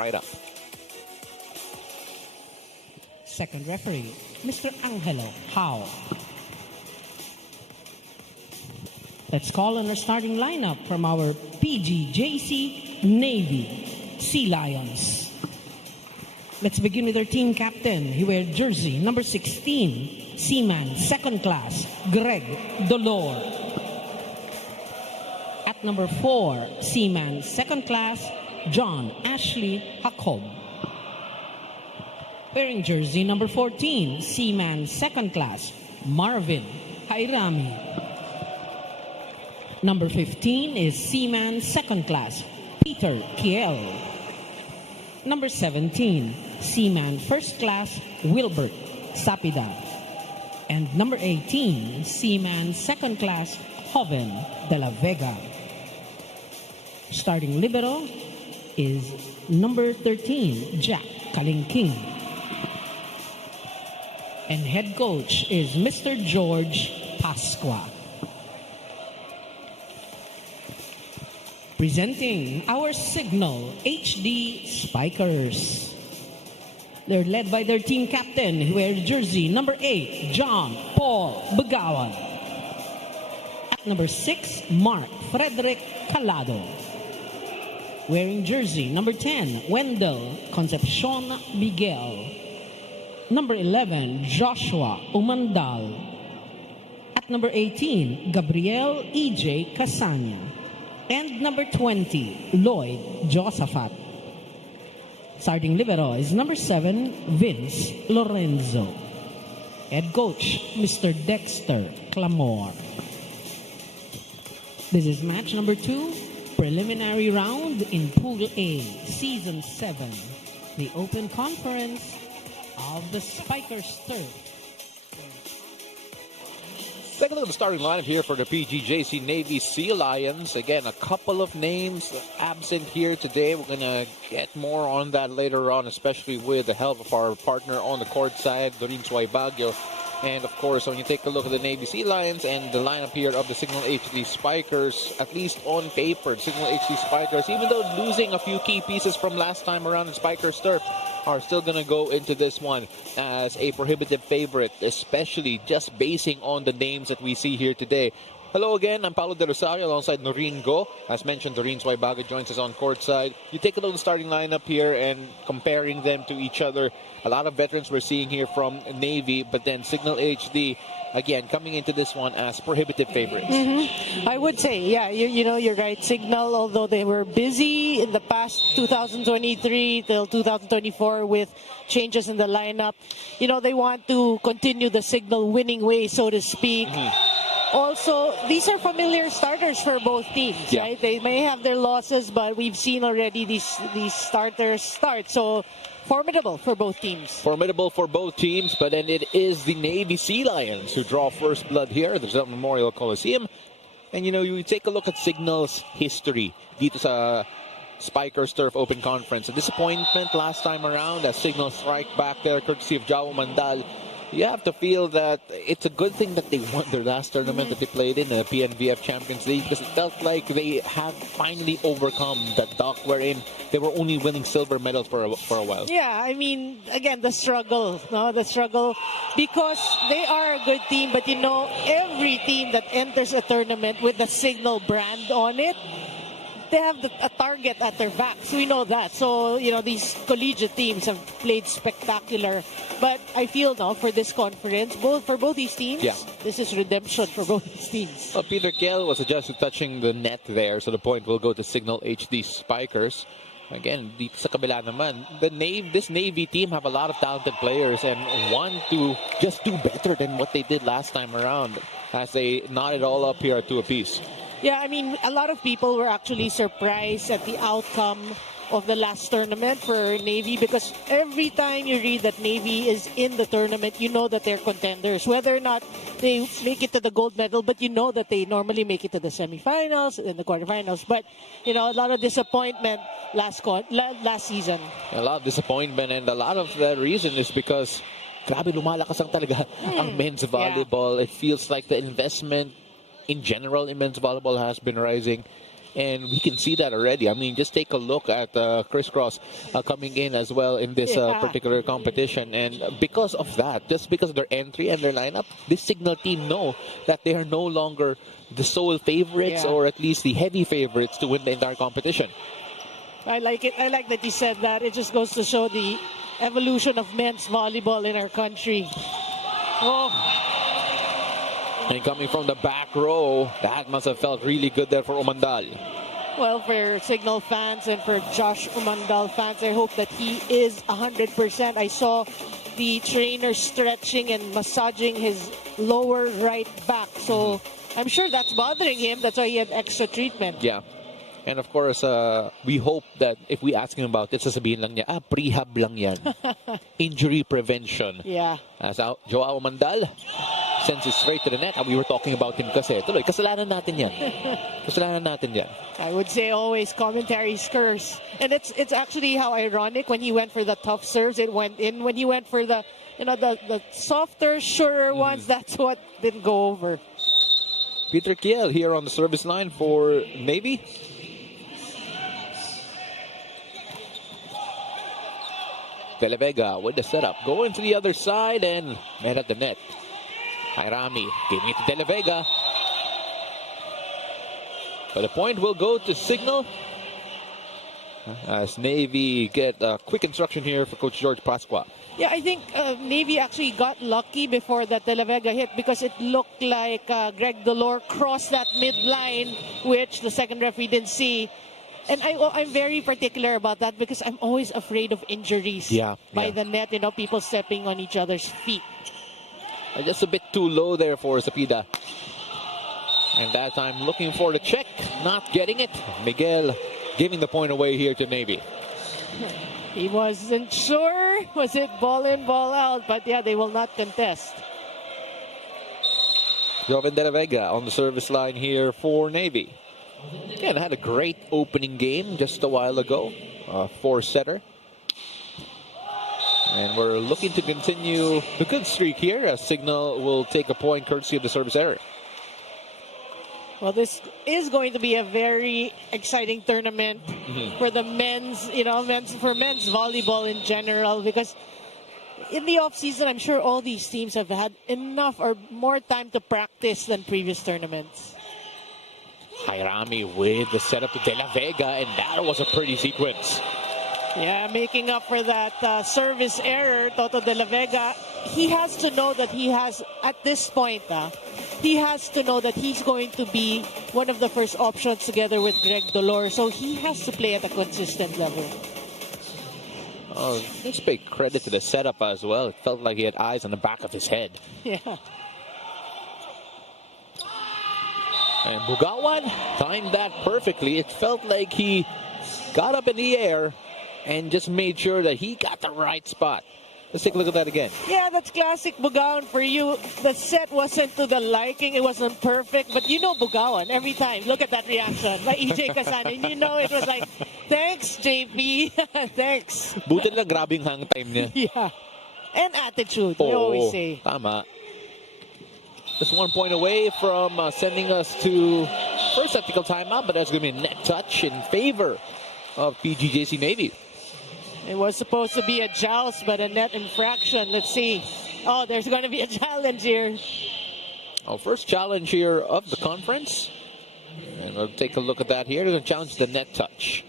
right up. Second referee, Mr. Angelo Howe. Let's call on our starting lineup from our PGJC Navy Sea Lions. Let's begin with our team captain. He wears jersey number 16, Seaman, second class, Greg Dolor. At number 4, Seaman, second class, John Ashley Jacob. Wearing jersey number 14, Seaman, second class, Marvin Hairami. Number 15 is Seaman, second class, Peter Kiel. Number 17, Seaman, first class, Wilbert Sapida. And number 18, Seaman, second class, Joven de la Vega. Starting libero is number 13, Jack Kalingking. And head coach is Mr. George Pasqua. Presenting our Cignal HD Spikers. They're led by their team captain, who wears jersey number 8, John Paul Bagawan. At number 6, Mark Frederick Calado. Wearing jersey number 10, Wendell Concepcion Miguel. Number 11, Joshua Umandal. At number 18, Gabriel E.J. Casanya. And number 20, Lloyd Josaphat. Starting libero is number 7, Vince Lorenzo. Head coach, Mr. Dexter Clamor. This is match number 2, preliminary round in Pool A, Season 7, the Open Conference of the Spikers Turf. Take a look at the starting lineup here for the PGJC Navy Sea Lions. Again, a couple of names absent here today. We're going to get more on that later on, especially with the help of our partner on the court side, Doreen Suaybagyo. And of course, when you take a look at the Navy Sea Lions and the lineup here of the Cignal HD Spikers, at least on paper, the Cignal HD Spikers, even though losing a few key pieces from last time around in Spikers Turf, are still going to go into this one as a prohibitive favorite, especially just basing on the names that we see here today. Hello again, I'm Paolo De Rosario alongside Noreen Go. As mentioned, Doreen Suaybaga joins us on courtside. You take a look at the starting lineup here and comparing them to each other. A lot of veterans we're seeing here from Navy, but then Cignal HD, again, coming into this one as prohibitive favorites. I would say, yeah, you know, you're right. Cignal, although they were busy in the past 2023 till 2024 with changes in the lineup, you know, they want to continue the Cignal winning way, so to speak. Also, these are familiar starters for both teams, right? They may have their losses, but we've seen already these starters start. So, formidable for both teams. Formidable for both teams, but then it is the Navy Sea Lions who draw first blood here at the Rizal Memorial Coliseum. And, you know, you take a look at Cignal's history dito sa Spikers Turf Open Conference. A disappointment last time around as Cignal strike back there courtesy of Jao Mandal. You have to feel that it's a good thing that they won their last tournament that they played in the PNVF Champions League, because it felt like they have finally overcome that dock wherein they were only winning silver medals for a while. Yeah, I mean, again, the struggle, because they are a good team, but you know, every team that enters a tournament with the Cignal brand on it, they have a target at their backs. We know that. So, you know, these collegiate teams have played spectacular. But I feel now for this conference, for both these teams, this is redemption for both these teams. Well, Peter Kiel was just touching the net there, so the point will go to Cignal HD Spikers. Again, dito sa kabila naman, this Navy team have a lot of talented players and want to just do better than what they did last time around as they knot it all up here at 2 apiece. Yeah, I mean, a lot of people were actually surprised at the outcome of the last tournament for Navy, because every time you read that Navy is in the tournament, you know that they're contenders. Whether or not they make it to the gold medal, but you know that they normally make it to the semifinals and the quarterfinals. But, you know, a lot of disappointment last season. A lot of disappointment, and a lot of the reason is because grabe lumalakas ang talaga ang men's volleyball. It feels like the investment in general in men's volleyball has been rising. And we can see that already. I mean, just take a look at Crisscross coming in as well in this particular competition. And because of that, just because of their entry and their lineup, this Cignal team know that they are no longer the sole favorites or at least the heavy favorites to win the entire competition. I like it. I like that you said that. It just goes to show the evolution of men's volleyball in our country. Oh. And coming from the back row, that must have felt really good there for Umandal. Well, for Cignal fans and for Josh Umandal fans, I hope that he is 100%. I saw the trainer stretching and massaging his lower right back. So I'm sure that's bothering him. That's why he had extra treatment. Yeah. And of course, we hope that if we ask him about it, sasabihin lang niya, prehab lang yan. Injury prevention. Yeah. As Joao Mandal sends it straight to the net. We were talking about him kasi. Tuloy, kasalanan natin yan. Kasalanan natin yan. I would say always commentaries curse. And it's actually how ironic when he went for the tough serves, it went in. When he went for the, the softer, surer ones, that's what didn't go over. Peter Kiel here on the service line for Navy. De La Vega with the setup. Going to the other side and met at the net. Jairami giving it to De La Vega. But the point will go to Cignal. As Navy get a quick instruction here for Coach George Pasqua. Yeah, I think Navy actually got lucky before that De La Vega hit because it looked like Greg Dolor crossed that mid-line, which the second referee didn't see. And I'm very particular about that because I'm always afraid of injuries by the net, people stepping on each other's feet. Just a bit too low there for Sapida. And that time looking for the check, not getting it. Miguel giving the point away here to Navy. He wasn't sure. Was it ball in, ball out? But yeah, they will not contest. Joven De La Vega on the service line here for Navy. Again, had a great opening game just a while ago. Four-setter. And we're looking to continue the good streak here as Cignal will take a point courtesy of the service error. Well, this is going to be a very exciting tournament for the men's, for men's volleyball in general, because in the off-season, I'm sure all these teams have had enough or more time to practice than previous tournaments. Jairami with the setup to De La Vega, and that was a pretty sequence. Yeah, making up for that service error, Toto De La Vega, he has to know that he has, at this point, he has to know that he's going to be one of the first options together with Greg Dolor, so he has to play at a consistent level. Oh, let's pay credit to the setup as well. It felt like he had eyes on the back of his head. Yeah. And Bugawan timed that perfectly. It felt like he got up in the air and just made sure that he got the right spot. Let's take a look at that again. Yeah, that's classic Bugawan for you. The set wasn't to the liking. It wasn't perfect. But Bugawan every time. Look at that reaction by EJ Kasanin. It was like, thanks, JP. Thanks. Buti lang grabing hang time niya. Yeah. And attitude, we always say. Tama. Just 1 point away from sending us to first technical timeout, but that's going to be a net touch in favor of PGJC Navy. It was supposed to be a joust, but a net infraction. Let's see. Oh, there's going to be a challenge here. Our first challenge here of the conference. And we'll take a look at that here. They're going to challenge the net touch.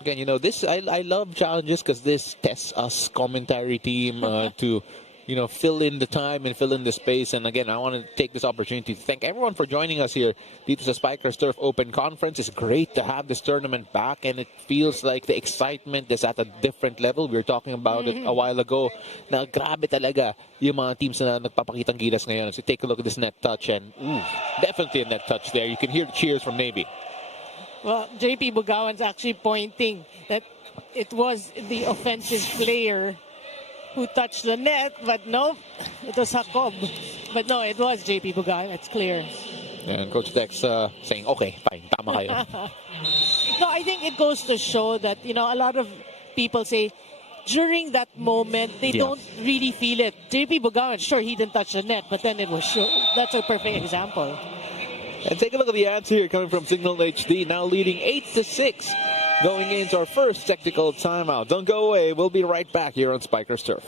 Again, this I love challenges because this tests us commentary team to fill in the time and fill in the space. And again, I want to take this opportunity to thank everyone for joining us here. Dito sa Spikers Turf Open Conference. It's great to have this tournament back, and it feels like the excitement is at a different level. We were talking about it a while ago. Na grabe talaga yung mga teams na nagpapakitang gilas ngayon. So take a look at this net touch, and definitely a net touch there. You can hear the cheers from Navy. Well, JP Bugawan's actually pointing that it was the offensive player who touched the net, but no, it was Jacob. But no, it was JP Bugawan, that's clear. And Coach Dex saying, okay, fine, tama kayo. No, I think it goes to show that, a lot of people say, during that moment, they don't really feel it. JP Bugawan, sure, he didn't touch the net, but then it was sure. That's a perfect example. And take a look at the answer here coming from Cignal HD, now leading 8-6 going into our first technical timeout. Don't go away. We'll be right back here on Spikers Turf.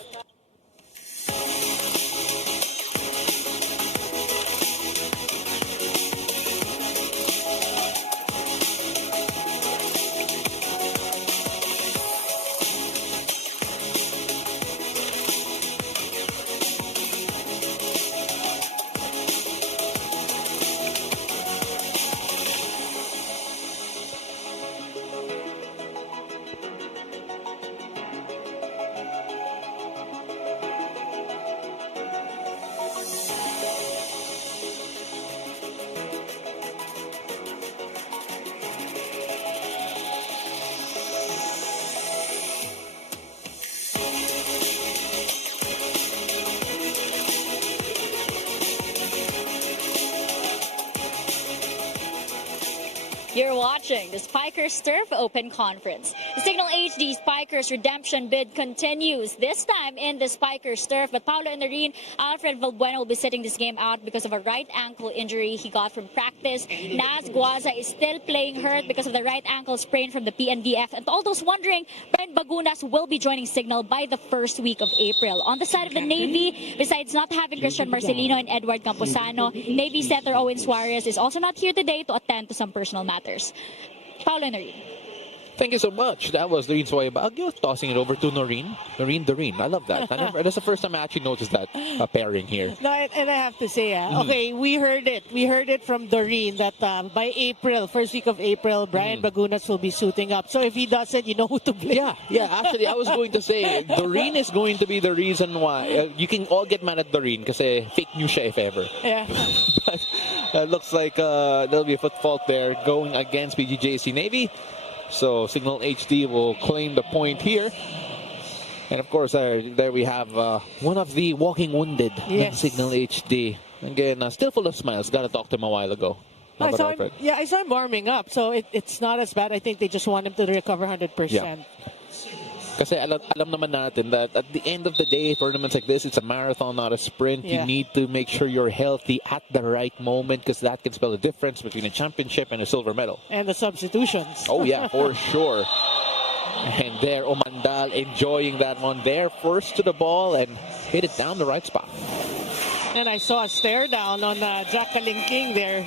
You're watching the Spikers Turf Open Conference. The Cignal HD Spikers redemption bid continues, this time in the Spikers Turf. But Paulo and Noreen, Alfred Valbuena will be sitting this game out because of a right ankle injury he got from practice. Naz Guaza is still playing hurt because of the right ankle sprain from the PNDF. And to all those wondering, Brian Bagunas will be joining Cignal by the first week of April. On the side of the Navy, besides not having Christian Marcelino and Edward Camposano, Navy center Owen Suarez is also not here today to attend to some personal matters. Paulo and Noreen. Thank you so much. That was Noreen Suaybagyo tossing it over to Noreen. Doreen. I love that. That's the first time I actually noticed that pairing here. No, and I have to say, okay, we heard it. We heard it from Doreen that by April, first week of April, Brian Bagunas will be suiting up. So if he doesn't, you know who to blame. Yeah. Actually, I was going to say, Doreen is going to be the reason why. You can all get mad at Doreen kasi fake news siya if ever. Yeah. But it looks like there'll be a foot fault there going against PGJC Navy. So Cignal HD will claim the point here. And of course, there we have one of the walking wounded in Cignal HD. Again, still full of smiles. Got to talk to him a while ago. I saw him warming up. So it's not as bad. I think they just want him to recover 100%. Yeah. Kasi alam naman natin that at the end of the day, tournaments like this, it's a marathon, not a sprint. Yeah. You need to make sure you're healthy at the right moment because that can spell the difference between a championship and a silver medal. And the substitutions. Oh, yeah, for sure. And there, Omandal enjoying that one there. First to the ball and hit it down the right spot. And I saw a stare down on Jack Kalingking there.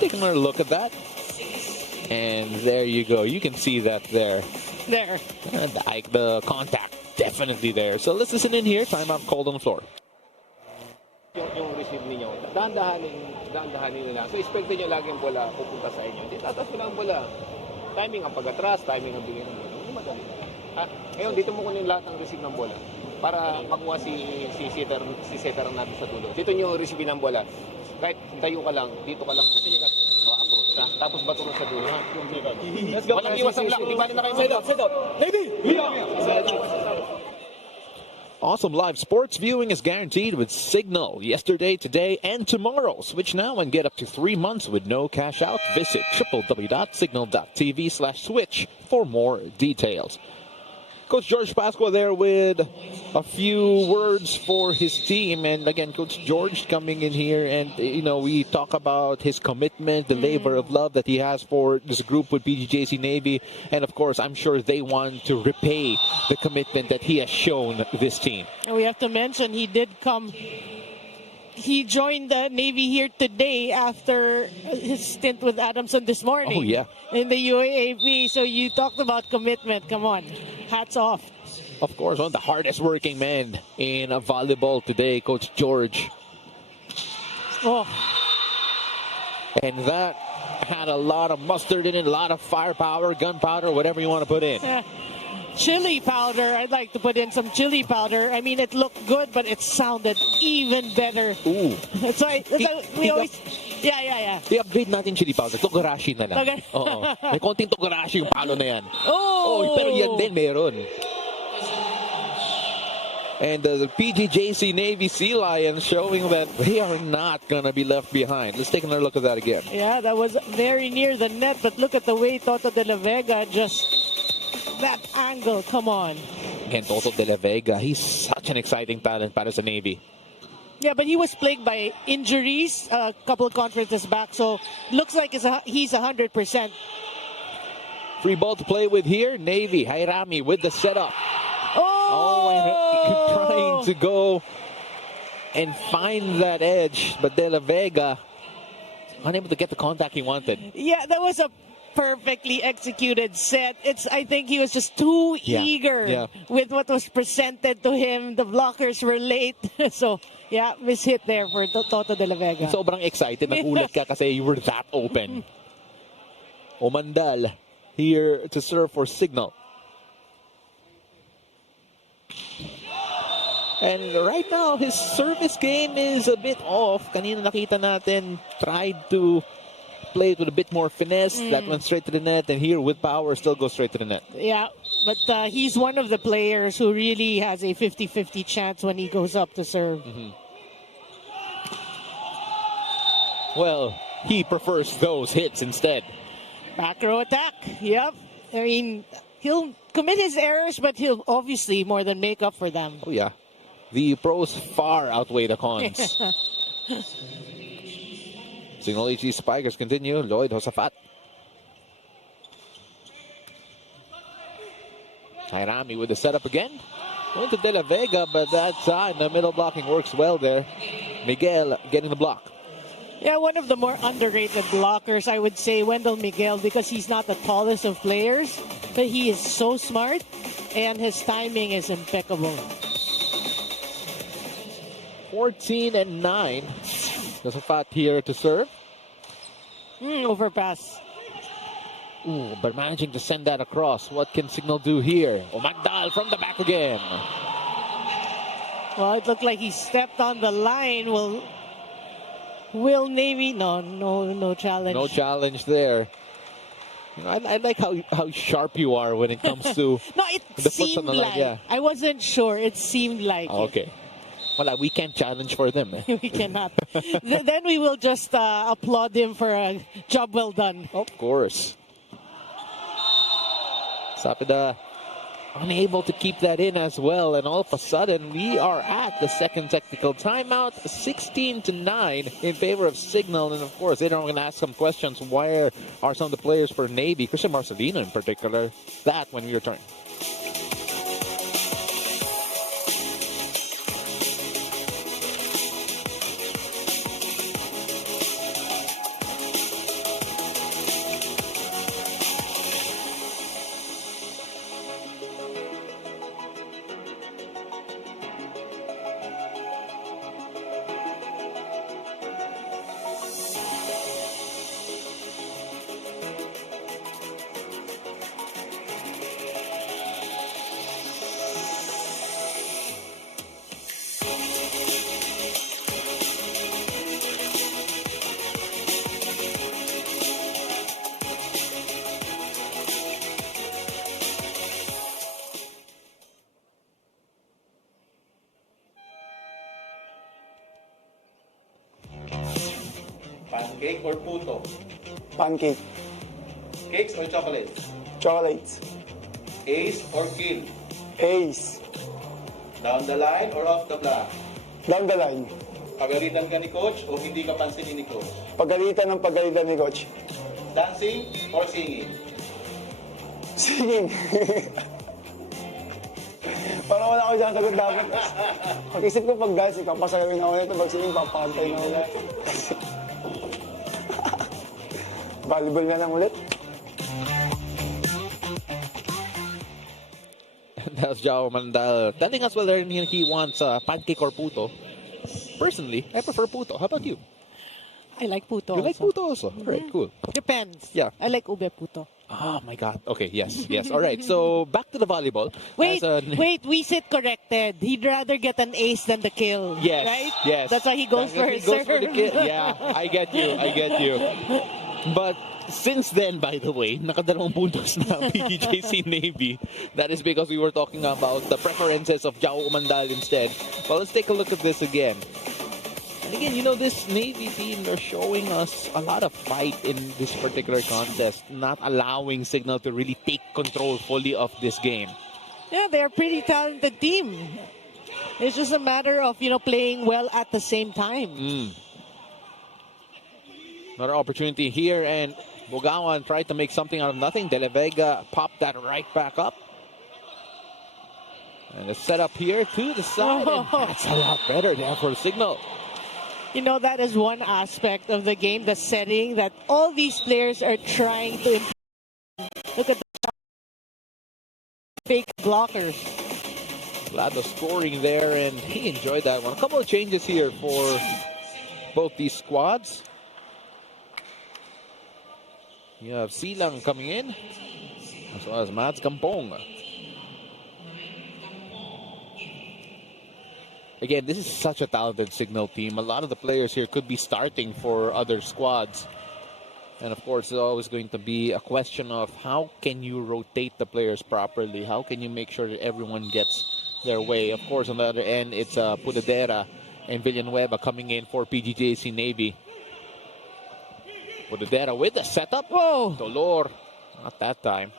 Take another look at that. And there you go. You can see that there. There. And the contact definitely there. So let's listen in here. Timeout called on the floor. Yung receive ninyo, dahan-dahanin nila. So, expect nyo lagi yung bola pupunta sa inyo. Hindi, tatas mo lang ang bola. Timing ang pag-atras, timing ang bigay ng bola. Hindi madali. Ngayon, dito mo kunin lahat ng receive ng bola para makuha si setter natin sa dulo. Dito nyo receive ng bola. Kahit tayo ka lang, dito ka lang approach. Tapos baturo sa dulo. Let's go. Walang iwas ang block. Di bali na kayo mag-block. Awesome live sports viewing is guaranteed with Cignal. Yesterday, today, and tomorrow. Switch now and get up to 3 months with no cash out. Visit www.cignal.tv/switch for more details. Coach George Pasqua there with a few words for his team. And again, Coach George coming in here and, we talk about his commitment, the labor of love that he has for this group with PGJC Navy. And of course, I'm sure they want to repay the commitment that he has shown this team. And we have to mention he did come. He joined the Navy here today after his stint with Adamson this morning. Oh, yeah. In the UAAP. So you talked about commitment. Come on. Hats off. Of course, one of the hardest working men in volleyball today, Coach George. Oh. And that had a lot of mustard in it, a lot of firepower, gunpowder, whatever you want to put in. Yeah. Chili powder. I'd like to put in some chili powder. I mean, it looked good, but it sounded even better. Ooh. That's why we always... Yeah. I-upgrade natin chili powder. Togarashi na lang. Oo. May konting togarashi yung palo na yan. Oh! Pero yan din meron. And the PGJC Navy Sea Lions showing that they are not going to be left behind. Let's take another look at that again. Yeah, that was very near the net, but look at the way Toto de la Vega just... That angle, come on. Again, Toto de la Vega, he's such an exciting talent para sa Navy. Yeah, but he was plagued by injuries a couple of conferences back, so looks like he's 100%. Free ball to play with here. Navy, Jairami with the setup. Oh! Trying to go and find that edge, but De La Vega unable to get the contact he wanted. Yeah, that was a perfectly executed set. I think he was just too eager with what was presented to him. The blockers were late. So, yeah, mishit there for Toto De La Vega. Sobrang excited. Nagulat ka kasi you were that open. Umandal here to serve for Cignal. And right now, his service game is a bit off. Kanina nakita natin, tried to play it with a bit more finesse. That went straight to the net. And here, with power, still goes straight to the net. Yeah, but he's one of the players who really has a 50-50 chance when he goes up to serve. Well, he prefers those hits instead. Back row attack. Yep. I mean, he'll commit his errors, but he'll obviously more than make up for them. Oh, yeah. The pros far outweigh the cons. Cignal HD Spikers continue. Lloyd Josafat. Jairami with the setup again. Going to De La Vega, but that's the middle blocking works well there. Miguel getting the block. Yeah, one of the more underrated blockers, I would say, Wendell Miguel, because he's not the tallest of players, but he is so smart, and his timing is impeccable. 14-9. Josafat here to serve. Overpass. Ooh, but managing to send that across. What can Cignal do here? Magdal from the back again. Well, it looked like he stepped on the line. Will Navy? No challenge. No challenge there. I like how sharp you are when it comes to no, it the seemed foots on the line. like. Yeah. I wasn't sure. It seemed like. Okay. Well, we can't challenge for them. We cannot. Then we will just applaud him for a job well done. Of course. Sapida unable to keep that in as well, and all of a sudden we are at the second technical timeout, 16-9 in favor of Cignal. And of course, they're going to ask some questions. Where are some of the players for Navy? Christian Marcelino in particular. That when we return. Pancake or puto? Pancake. Cakes or chocolates? Chocolates. Ace or kill? Ace. Down the line or off the block? Down the line. Pagalitan ka ni coach o hindi ka pansinin ni coach? Pagalitan ni coach. Dancing or singing? Singing. Parang wala ko dyan sagot dapat. Pag-isip ko pag dance, papasagawin ako nito. Pag-singing, papantay na ulit. Volleyball nga lang ulit. That's Jao Mandal telling us whether he wants pancake or puto. Personally, I prefer puto. How about you? I like puto. You like puto also? All right, cool. Depends. Yeah. I like ube puto. Oh my God. Okay, yes. All right, so back to the volleyball. Wait, we sit corrected. He'd rather get an ace than the kill. Yes, right? yes. That's why he goes for his serve. For the kill. Yeah, I get you. But since then, by the way, nakadalawang puntos na PGJC Navy. That is because we were talking about the preferences of Jao Umandal instead. Well, let's take a look at this again. And again, this Navy team, they're showing us a lot of fight in this particular contest, not allowing Cignal to really take control fully of this game. Yeah, they're a pretty talented team. It's just a matter of, playing well at the same time. Another opportunity here, and Bugawan tried to make something out of nothing. De La Vega popped that right back up. And the setup here to the side. And that's a lot better there for Cignal. That is one aspect of the game, the setting that all these players are trying to improve. Look at the fake blockers. Lado scoring there, and he enjoyed that one. A couple of changes here for both these squads. You have Silang coming in, as well as Mads Kampong. Again, this is such a talented Cignal team. A lot of the players here could be starting for other squads. And of course, it's always going to be a question of how can you rotate the players properly? How can you make sure that everyone gets their way? Of course, on the other end, it's Pudadera and Villanueva coming in for PGJC Navy. Pudadera with the setup. Whoa! Dolor, not that time.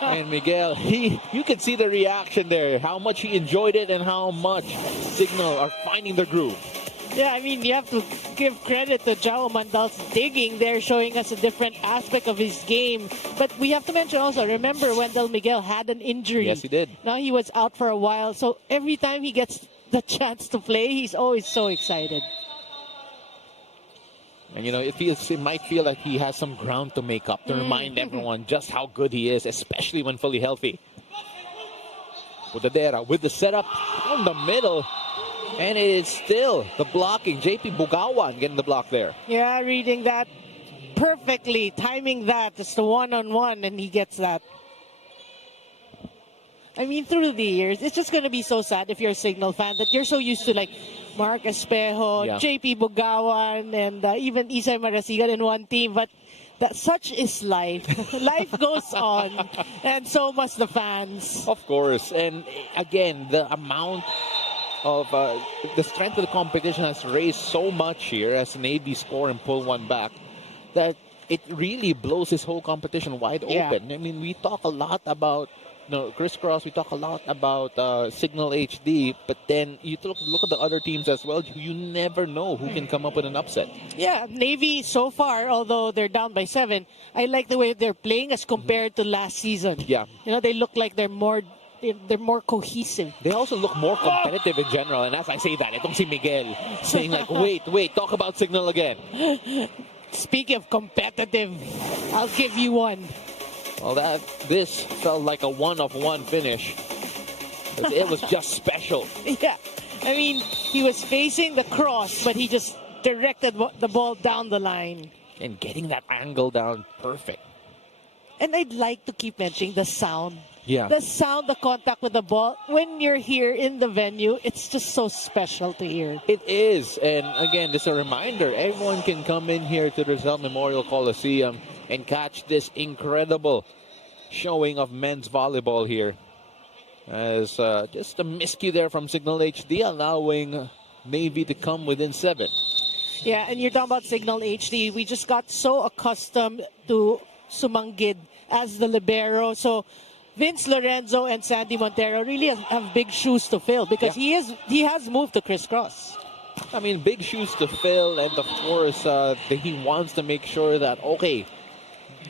And Miguel, you can see the reaction there, how much he enjoyed it and how much Cignal are finding their groove. Yeah, you have to give credit to Jao Mandal's digging there, showing us a different aspect of his game. But we have to mention also, remember Wendell Miguel had an injury. Yes, he did. Now he was out for a while, so every time he gets the chance to play, he's always so excited. And it might feel like he has some ground to make up, to remind everyone just how good he is, especially when fully healthy. Pudadera with the setup down the middle. And it is still the blocking. JP Bugawan getting the block there. Yeah, reading that perfectly, timing that. It's the one-on-one, and he gets that. Through the years, it's just going to be so sad if you're a Cignal fan that you're so used to Mark Espejo, JP Bugawan, and even Isay Marasigan in one team. But such is life. Life goes on, and so must the fans. Of course. And again, the amount of the strength of the competition has raised so much here as Navy score and pull one back that it really blows this whole competition wide open. We talk a lot about crisscross. We talk a lot about Cignal HD, but then you look at the other teams as well. You never know who can come up with an upset. Yeah, Navy so far, although they're down by 7, I like the way they're playing as compared to last season. Yeah, they look like they're more cohesive. They also look more competitive in general. And as I say that, itong si Miguel saying wait, talk about Cignal again. Speaking of competitive, I'll give you one. Well, this felt like a one-of-one finish. It was just special. Yeah, he was facing the cross, but he just directed the ball down the line. And getting that angle down perfect. And I'd like to keep mentioning the sound. Yeah. The sound, the contact with the ball. When you're here in the venue, it's just so special to hear. It is. And again, just a reminder, everyone can come in here to the Rizal Memorial Coliseum and catch this incredible showing of men's volleyball here. As just a miscue there from Cignal HD, allowing Navy to come within 7. Yeah, and you're talking about Cignal HD. We just got so accustomed to Sumanggid as the libero. So Vince Lorenzo and Sandy Montero really have big shoes to fill because he has moved to crisscross. Big shoes to fill, and of course he wants to make sure that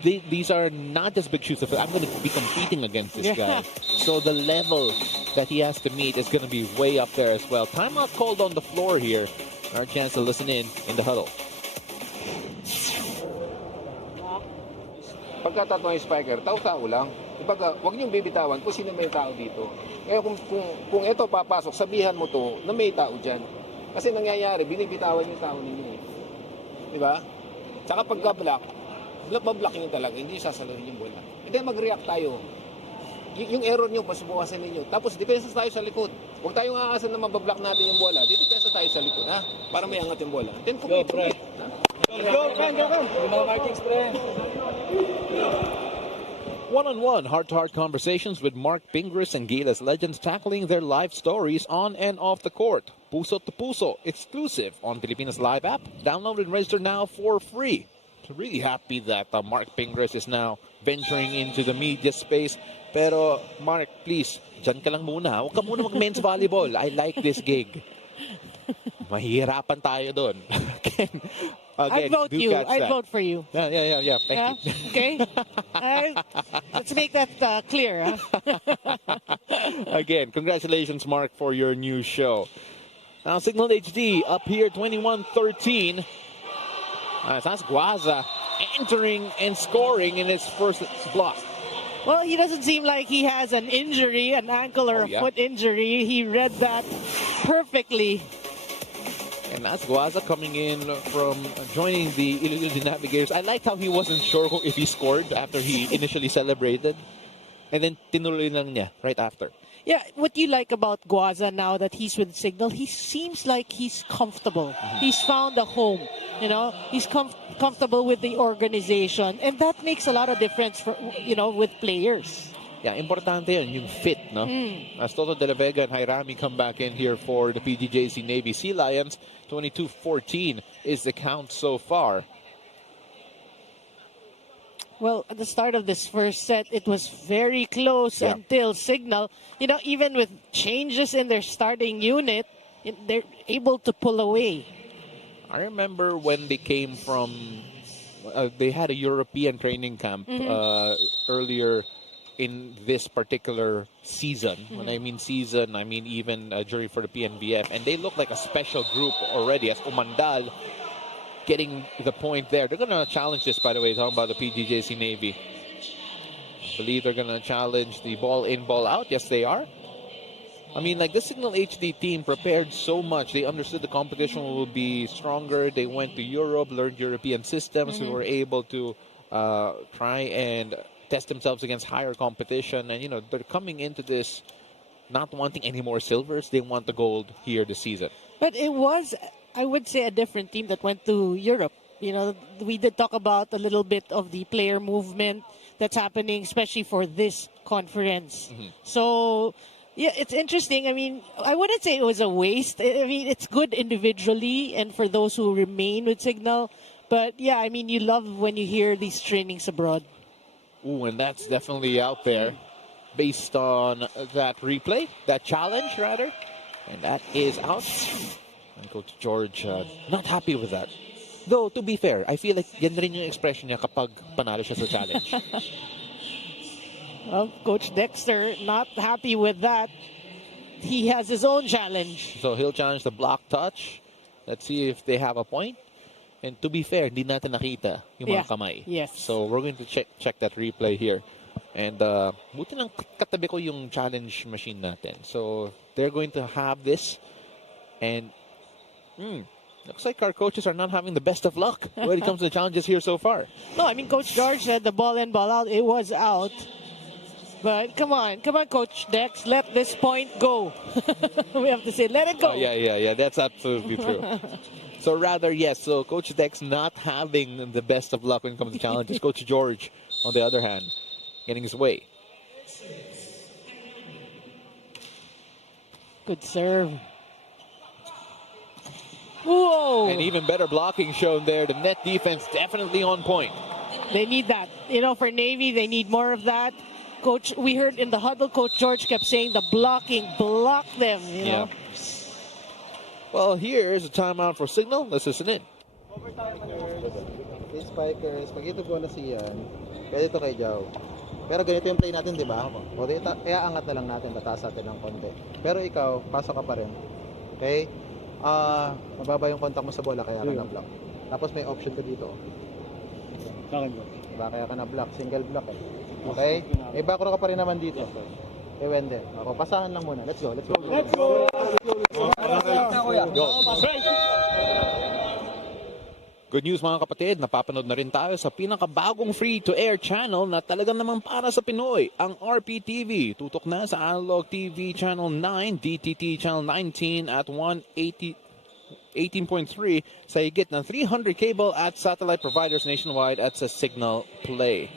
these are not just big shoes to fill. I'm going to be competing against this guy. So the level that he has to meet is going to be way up there as well. Timeout called on the floor here. Our chance to listen in the huddle. Pagkatato ng spiker, tao-tao lang. Diba, huwag niyong bibitawan kung sino may tao dito. Kaya kung ito papasok, sabihan mo to na may tao dyan. Kasi nangyayari, binibitawan yung tao ninyo. Diba? Saka pagka-block, block nyo talaga, hindi sasaluhin yung bola. And then mag-react tayo. Yung error nyo, pasubukasan ninyo. Tapos, depensa tayo sa likod. Huwag tayong aasan na mabablock natin yung bola. Depensa tayo sa likod, ha? Para may angat yung bola. Then, compete. One-on-one, heart-to-heart conversations with Mark Pingris and Gilas legends tackling their life stories on and off the court. Puso to Puso, exclusive on Pilipinas Live app. Download and register now for free. really happy that Mark Pingres is now venturing into the media space. Pero Mark, please, dyan ka lang muna. Huwag ka muna mag-men's volleyball. I like this gig. Mahihirapan tayo doon. I'd vote do you. catch I'd that. vote for you. Yeah. Thank Yeah. you. Okay. Let's make that clear. Huh? Again, congratulations, Mark, for your new show. Now, Cignal HD up here, 21-13. That's Guaza entering and scoring in his first block. Well, he doesn't seem like he has an injury, an ankle or a foot injury. He read that perfectly. And that's Guaza coming in from joining the Illusion Navigators. I liked how he wasn't sure if he scored after he initially celebrated. And then tinuloy lang niya right after. Yeah, what you like about Guaza now that he's with Cignal, he seems like he's comfortable. He's found a home, you know. He's comfortable with the organization, and that makes a lot of difference for, you know, with players. Yeah, importante yun, yung fit, no? As Toto De La Vega and Jairami come back in here for the PGJC Navy Sea Lions, 22-14 is the count so far. Well, at the start of this first set, it was very close until Cignal, you know, even with changes in their starting unit, they're able to pull away. I remember when they came from, they had a European training camp earlier in this particular season. When I mean season, I mean even during for the PNBF. And they look like a special group already as Umandal getting the point there. They're going to challenge this, by the way, talking about the PGJC Navy. I believe they're going to challenge the ball in, ball out. Yes, they are. I mean, like, the Cignal HD team prepared so much. They understood the competition will be stronger. They went to Europe, learned European systems. They were able to try and test themselves against higher competition. And, you know, they're coming into this not wanting any more silvers. They want the gold here this season. But it was, I would say, a different team that went to Europe. You know, we did talk about a little bit of the player movement that's happening, especially for this conference. So, yeah, it's interesting. I mean, I wouldn't say it was a waste. I mean, it's good individually and for those who remain with Cignal. But, yeah, I mean, you love when you hear these trainings abroad. Ooh, and that's definitely out there based on that replay, that challenge, rather. And that is out. And Coach George not happy with that. Though, to be fair, I feel like yan rin yung expression niya kapag panalo siya sa challenge. Well, Coach Dexter not happy with that. He has his own challenge. So he'll challenge the block touch. Let's see if they have a point. And to be fair, di natin nakita yung mga kamay. Yes. So we're going to check that replay here. And buti lang katabi ko yung challenge machine natin. So they're going to have this. And looks like our coaches are not having the best of luck when it comes to the challenges here so far. No, I mean, Coach George said the ball in, ball out. It was out. But come on, Coach Dex, let this point go. We have to say, let it go. Oh, yeah. That's absolutely true. So rather, yes. So Coach Dex not having the best of luck when it comes to challenges. Coach George, on the other hand, getting his way. Good serve. Whoa! And even better blocking shown there. The net defense definitely on point. They need that. You know, for Navy, they need more of that. Coach, we heard in the huddle, Coach George kept saying the blocking, block them, you know. Well, here's a timeout for Cignal. Let's listen in. These Spikers, pag ito po na siyan, pwede ito kay Jow. Pero ganito yung play natin, di ba? O di, angat na lang natin, tataas natin ng konti. Pero ikaw, pasok ka pa rin. Okay? Mababa yung contact mo sa bola, kaya ka na-block. Tapos may option ko dito. Diba, kaya ka na-block. Single block eh. Okay? May backrow ka pa rin naman dito. Okay, Wende. Ako, pasahan lang muna. Let's go. Good news mga kapatid, napapanood na rin tayo sa pinakabagong free-to-air channel na talagang naman para sa Pinoy, ang RPTV. Tutok na sa Analog TV Channel 9, DTT Channel 19 at 18.3 sa higit ng 300 cable at satellite providers nationwide at sa Cignal Play.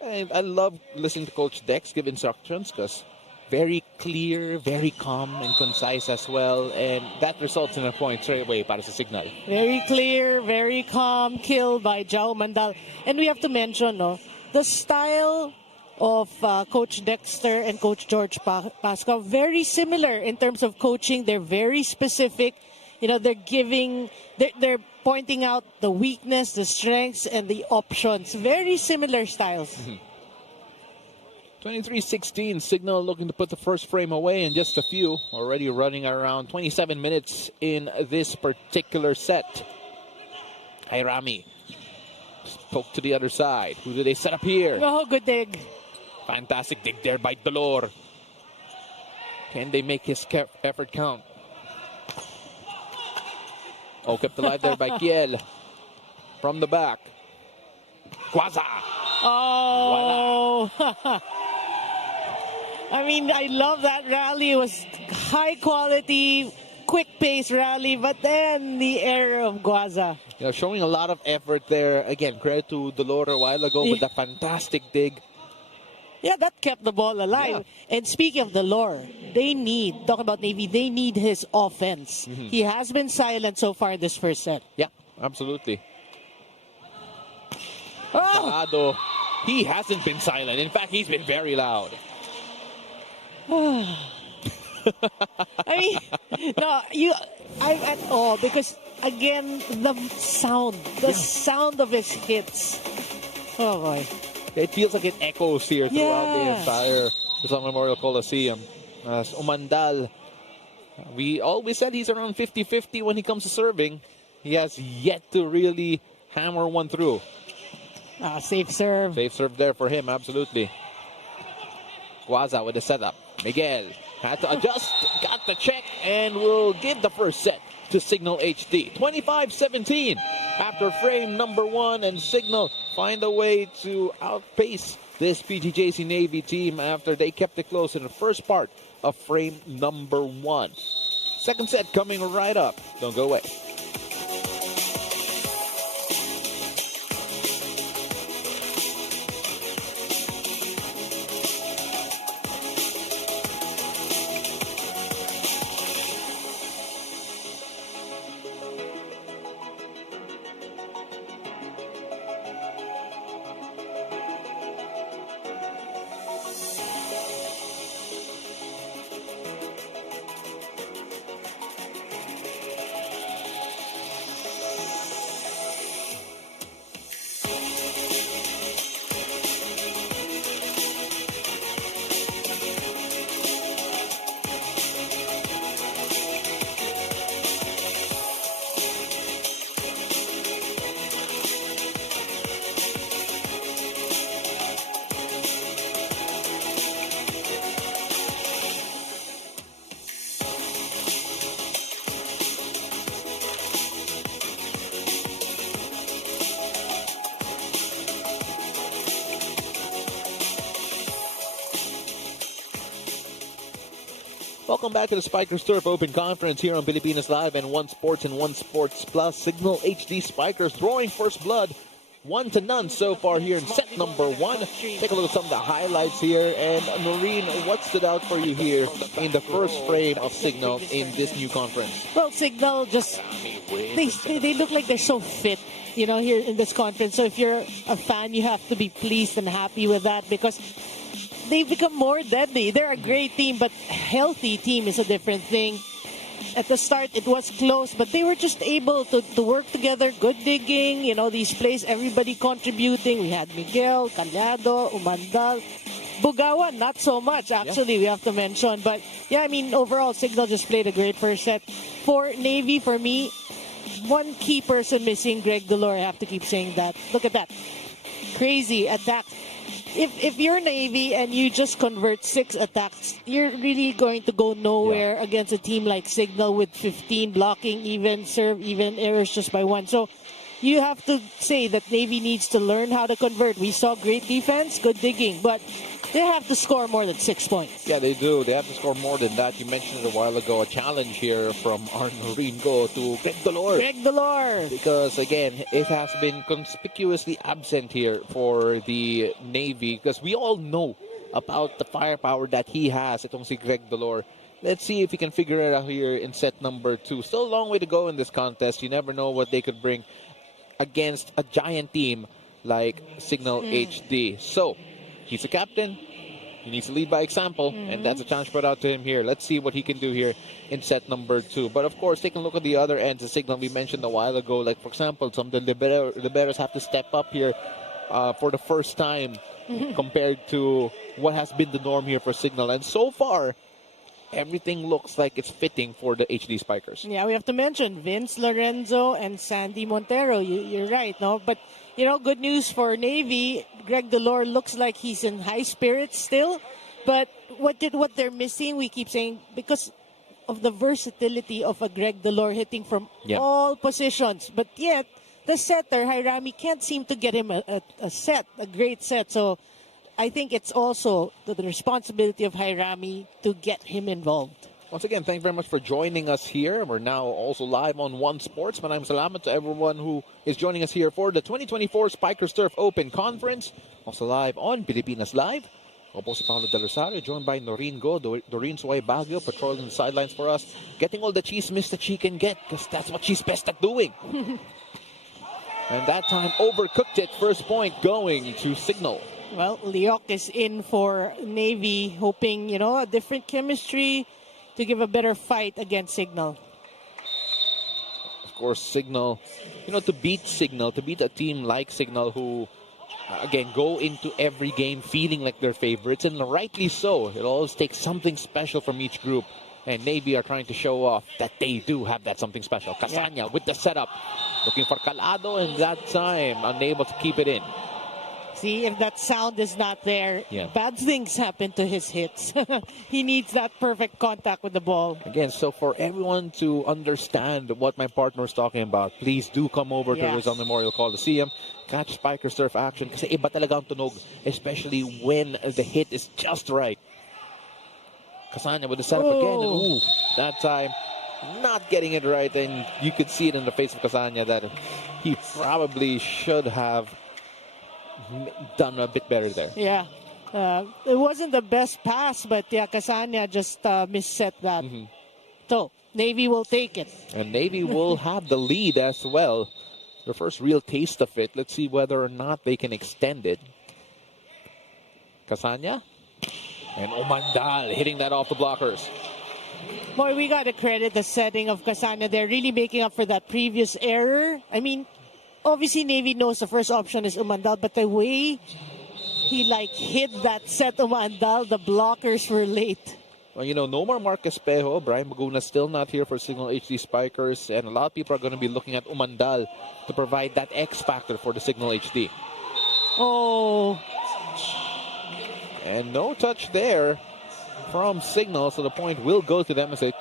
And I love listening to Coach Dex give instructions because Very clear, very calm and concise as well. And that results in a point straight away para sa Cignal. Very clear, very calm kill by Jao Mandal. And we have to mention, no, the style of Coach Dexter and Coach George Pascal, very similar in terms of coaching. They're very specific. You know, they're pointing out the weakness, the strengths, and the options. Very similar styles. 23-16, Cignal looking to put the first frame away in just a few. Already running around 27 minutes in this particular set. Jairami spoke to the other side. Who do they set up here? Oh, good dig. Fantastic dig there by Dolor. Can they make his effort count? Oh, kept alive there by Kiel. From the back. Guaza. Oh. I mean, I love that rally. It was high quality, quick pace rally, but then the error of Guaza. You know, showing a lot of effort there. Again, credit to Dolor a while ago with a fantastic dig. Yeah, that kept the ball alive. Yeah. And speaking of Dolor, talk about Navy, they need his offense. He has been silent so far in this first set. Yeah, absolutely. Oh! He hasn't been silent. In fact, he's been very loud. I mean, no, I'm at all because again the sound of his hits. Oh boy, it feels like it echoes here throughout the entire Rizal Memorial Coliseum. As Umandal, we always said he's around 50-50 when he comes to serving. He has yet to really hammer one through. Safe serve. Safe serve there for him, absolutely. Guaza with the setup. Miguel had to adjust, got the check, and will give the first set to Cignal HD. 25-17 after frame number one, and Cignal find a way to outpace this PGJC Navy team after they kept it close in the first part of frame number one. Second set coming right up. Don't go away. Welcome back to the Spikers Turf Open Conference here on Pilipinas Live and One Sports and One Sports Plus. Cignal HD Spikers drawing first blood 1-0 so far here in set number one. Take a look at some of the highlights here. And Noreen, what stood out for you here in the first frame of Cignal in this new conference? Well, Cignal just, they look like they're so fit, you know, here in this conference. So if you're a fan, you have to be pleased and happy with that because they've become more deadly. They're a great team, but healthy team is a different thing. At the start, it was close, but they were just able to work together. Good digging, you know, these plays, everybody contributing. We had Miguel, Calyado, Umandal. Bugawan, not so much, actually, we have to mention. But, yeah, I mean, overall, Cignal just played a great first set. For Navy, for me, one key person missing, Greg Dolor. I have to keep saying that. Look at that. Crazy attack. If you're Navy and you just convert 6 attacks, you're really going to go nowhere against a team like Cignal with 15 blocking, even serve, even errors just by 1. So you have to say that Navy needs to learn how to convert. We saw great defense, good digging, but they have to score more than 6 points. Yeah, they do. They have to score more than that. You mentioned it a while ago, a challenge here from our Noreen Go to Greg Dolor. Greg Dolor. Because, again, it has been conspicuously absent here for the Navy because we all know about the firepower that he has. Itong si Greg Dolor. Let's see if he can figure it out here in set number 2. Still a long way to go in this contest. You never know what they could bring against a giant team like Cignal HD. So, he's a captain. He needs to lead by example, and that's a challenge put out to him here. Let's see what he can do here in set number 2. But of course, taking a look at the other ends of Cignal, we mentioned a while ago, like for example, some of the liberos have to step up here for the first time compared to what has been the norm here for Cignal. And so far, everything looks like it's fitting for the HD Spikers. Yeah, we have to mention Vince Lorenzo and Sandy Montero. You're right, no? But, you know, good news for Navy. Greg Dolor looks like he's in high spirits still. But what they're missing, we keep saying, because of the versatility of a Greg Dolor hitting from all positions. But yet, the setter, Hirami, can't seem to get him a great set. So I think it's also the responsibility of Hirami to get him involved. Once again, thank you very much for joining us here. We're now also live on One Sports. Maraming salamat to everyone who is joining us here for the 2024 Spikers Turf Open Conference. Also live on Pilipinas Live. Ako po si Paolo Del Rosario, joined by Noreen Go, Doreen Suay Baguio, patrolling the sidelines for us, getting all the cheese Miss that she can get, because that's what she's best at doing. And that time overcooked it. First point going to Cignal. Well, Leok is in for Navy, hoping, you know, a different chemistry to give a better fight against Cignal. Of course, Cignal, you know, to beat Cignal, to beat a team like Cignal who, again, go into every game feeling like they're favorites, and rightly so. It always takes something special from each group. And Navy are trying to show off that they do have that something special. Casanya with the setup. Looking for Calado, and that time unable to keep it in. See, if that sound is not there, bad things happen to his hits. He needs that perfect contact with the ball. Again, so for everyone to understand what my partner is talking about, please do come over to Rizal Memorial Coliseum. Catch Spiker Surf action kasi iba talaga ang tunog, especially when the hit is just right. Casanya with the setup again. And, ooh, that time not getting it right, and you could see it in the face of Casanya that he probably should have done a bit better there. Yeah. It wasn't the best pass, but Casanya just misset that. So, Navy will take it. And Navy will have the lead as well. The first real taste of it. Let's see whether or not they can extend it. Casanya. And Omandal hitting that off the blockers. Boy, we got to credit the setting of Casanya. They're really making up for that previous error. I mean, obviously Navy knows the first option is Umandal, but the way he hit that set Umandal, the blockers were late. Well, you know, no more Mark Espejo. Brian Maguna still not here for Cignal HD Spikers, and a lot of people are going to be looking at Umandal to provide that X factor for the Cignal HD. Oh. And no touch there from Cignal, so the point will go to them as they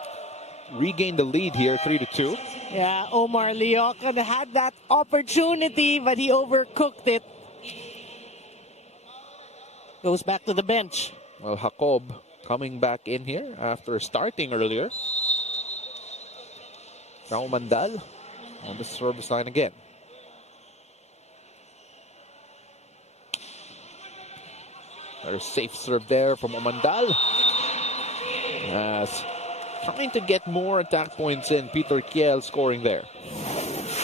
regain the lead here, 3-2. Yeah, Omar Leok had that opportunity, but he overcooked it. Goes back to the bench. Well, Jacob coming back in here after starting earlier. Now Mandal on the service line again. There's safe serve there from Omandal. As trying to get more attack points in. Peter Kiel scoring there.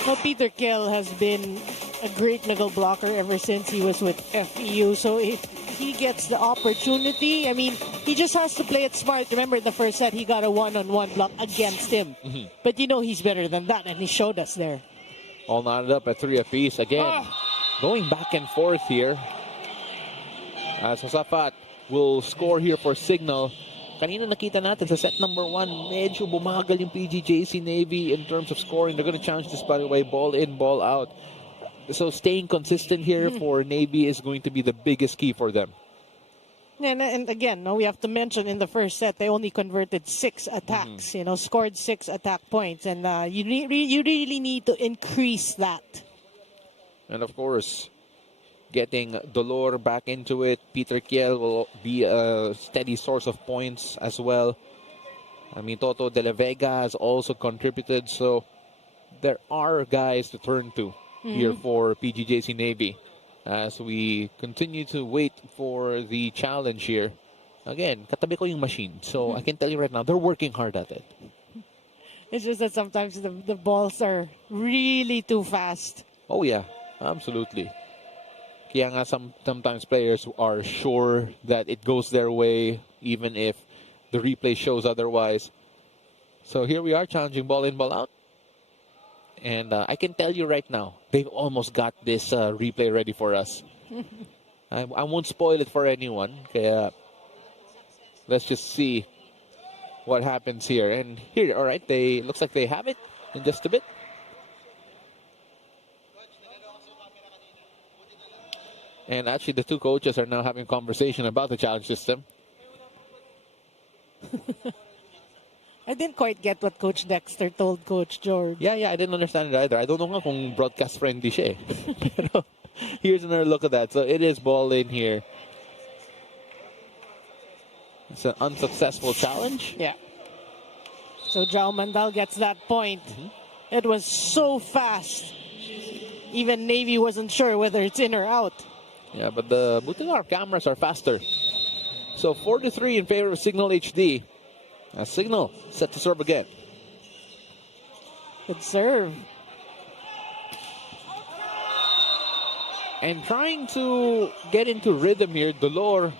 Well, Peter Kiel has been a great middle blocker ever since he was with FEU. So if he gets the opportunity, I mean, he just has to play it smart. Remember the first set, he got a one-on-one block against him. But you know he's better than that, and he showed us there. All knotted up at 3 apiece. Again, going back and forth here. As Hasafat will score here for Cignal. Kanina nakita natin sa set number 1, medyo bumagal yung PGJC Navy in terms of scoring. They're going to challenge this, by the way, ball in, ball out. So staying consistent here for Navy is going to be the biggest key for them. And again, no, we have to mention in the first set, they only converted 6 attacks, scored 6 attack points. And you really need to increase that. And of course, getting Dolor back into it. Peter Kiel will be a steady source of points as well. I mean, Toto De La Vega has also contributed. So there are guys to turn to here for PGJC Navy. as we continue to wait for the challenge here. Again, katabi ko yung machine, so I can tell you right now, they're working hard at it. It's just that sometimes the balls are really too fast. Oh yeah, absolutely. Kaya nga sometimes players are sure that it goes their way, even if the replay shows otherwise. So here we are, challenging ball in, ball out. And I can tell you right now, they've almost got this replay ready for us. I won't spoil it for anyone. Kaya let's just see what happens here. And here, all right, looks like they have it in just a bit. And actually, the two coaches are now having a conversation about the challenge system. I didn't quite get what Coach Dexter told Coach George. Yeah, I didn't understand it either. I don't know nga kung broadcast friendly siya eh. Pero here's another look at that. So it is ball in here. It's an unsuccessful challenge. Yeah. So Jao Mandal gets that point. It was so fast. Even Navy wasn't sure whether it's in or out. Yeah, but the our cameras are faster. So 4-3 in favor of Cignal HD. Cignal set to serve again. Good serve. And trying to get into rhythm here, Dolor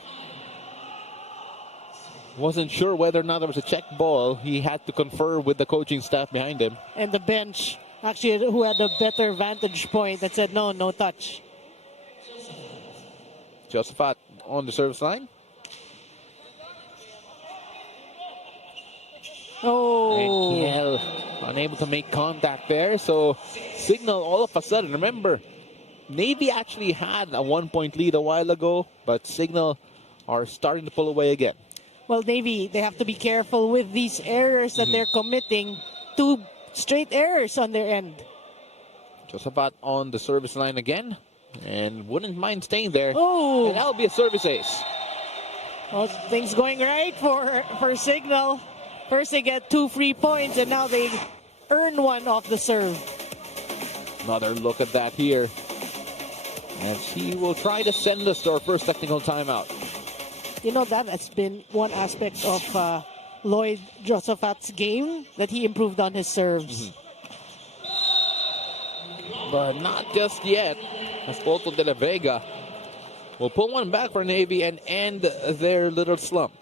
wasn't sure whether or not there was a check ball. He had to confer with the coaching staff behind him. And the bench, actually, who had a better vantage point, that said, no touch. Josephat on the service line. Oh. And Kiel unable to make contact there. So Cignal all of a sudden, remember, Navy actually had a 1-point lead a while ago, but Cignal are starting to pull away again. Well, Navy, they have to be careful with these errors that they're committing. 2 straight errors on their end. Josephat on the service line again, and wouldn't mind staying there. Oh. And that'll be a service ace. Well, things going right for Cignal. First they get 2 free points, and now they earn 1 off the serve. Another look at that here. And he will try to send us to our first technical timeout. You know, that has been one aspect of Lloyd Josephat's game, that he improved on his serves. But not just yet. Aspoto de la Vega will pull one back for Navy and end their little slump.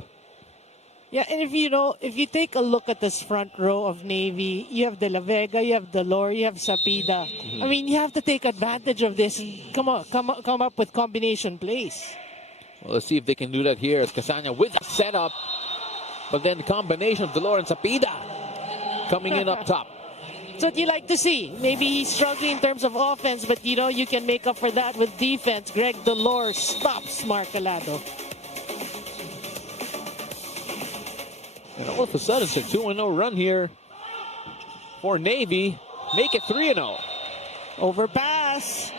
Yeah, and if you take a look at this front row of Navy, you have De La Vega, you have Delor, you have Sapida. I mean, you have to take advantage of this and come up with combination plays. Well, let's see if they can do that here as Casanya with the setup. But then the combination of Delor and Sapida coming in up top. That's what you like to see. Maybe he's struggling in terms of offense, but you can make up for that with defense. Greg Delor stops Mark Alado. And all of a sudden, it's a 2-0 run here for Navy. Make it 3-0. Overpass.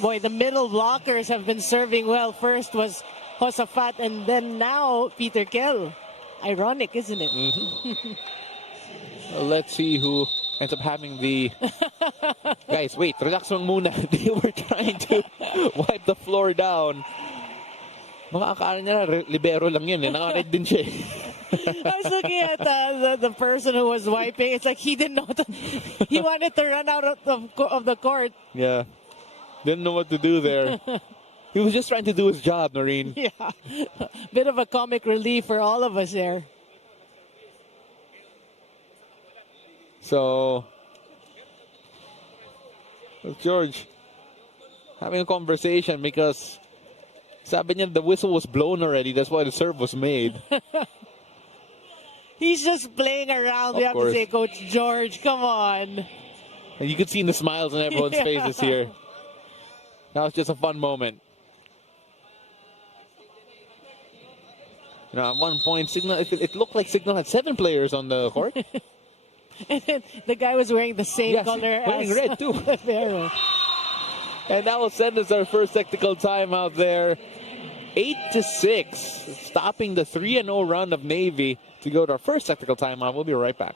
Boy, the middle blockers have been serving well. First was Josafat, and then now Peter Kell. Ironic, isn't it? Well, let's see who ends up having the... Guys, wait, relax lang muna. They were trying to wipe the floor down. Baka akala nila libero lang yun. Nakared din siya. I was looking at the person who was wiping. It's like he didn't know. He wanted to run out of the court. Yeah. Didn't know what to do there. He was just trying to do his job, Noreen. Yeah. Bit of a comic relief for all of us there. So, George having a conversation because sabi niya the whistle was blown already. That's why the serve was made. He's just playing around. We have to say, Coach George, come on. And you could see the smiles on everyone's faces here. That was just a fun moment. At one point, Cignal, it looked like Cignal had 7 players on the court. And then the guy was wearing the same color wearing as red too. Vero. And that will send us our first technical timeout there. 8-6, stopping the 3-0 run of Navy to go to our first technical timeout. We'll be right back.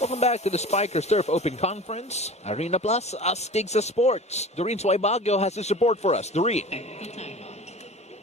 Welcome back to the Spikers Turf Open Conference. Arena Plus, Astig sa Sports. Doreen Suaybagyo has the support for us. Doreen.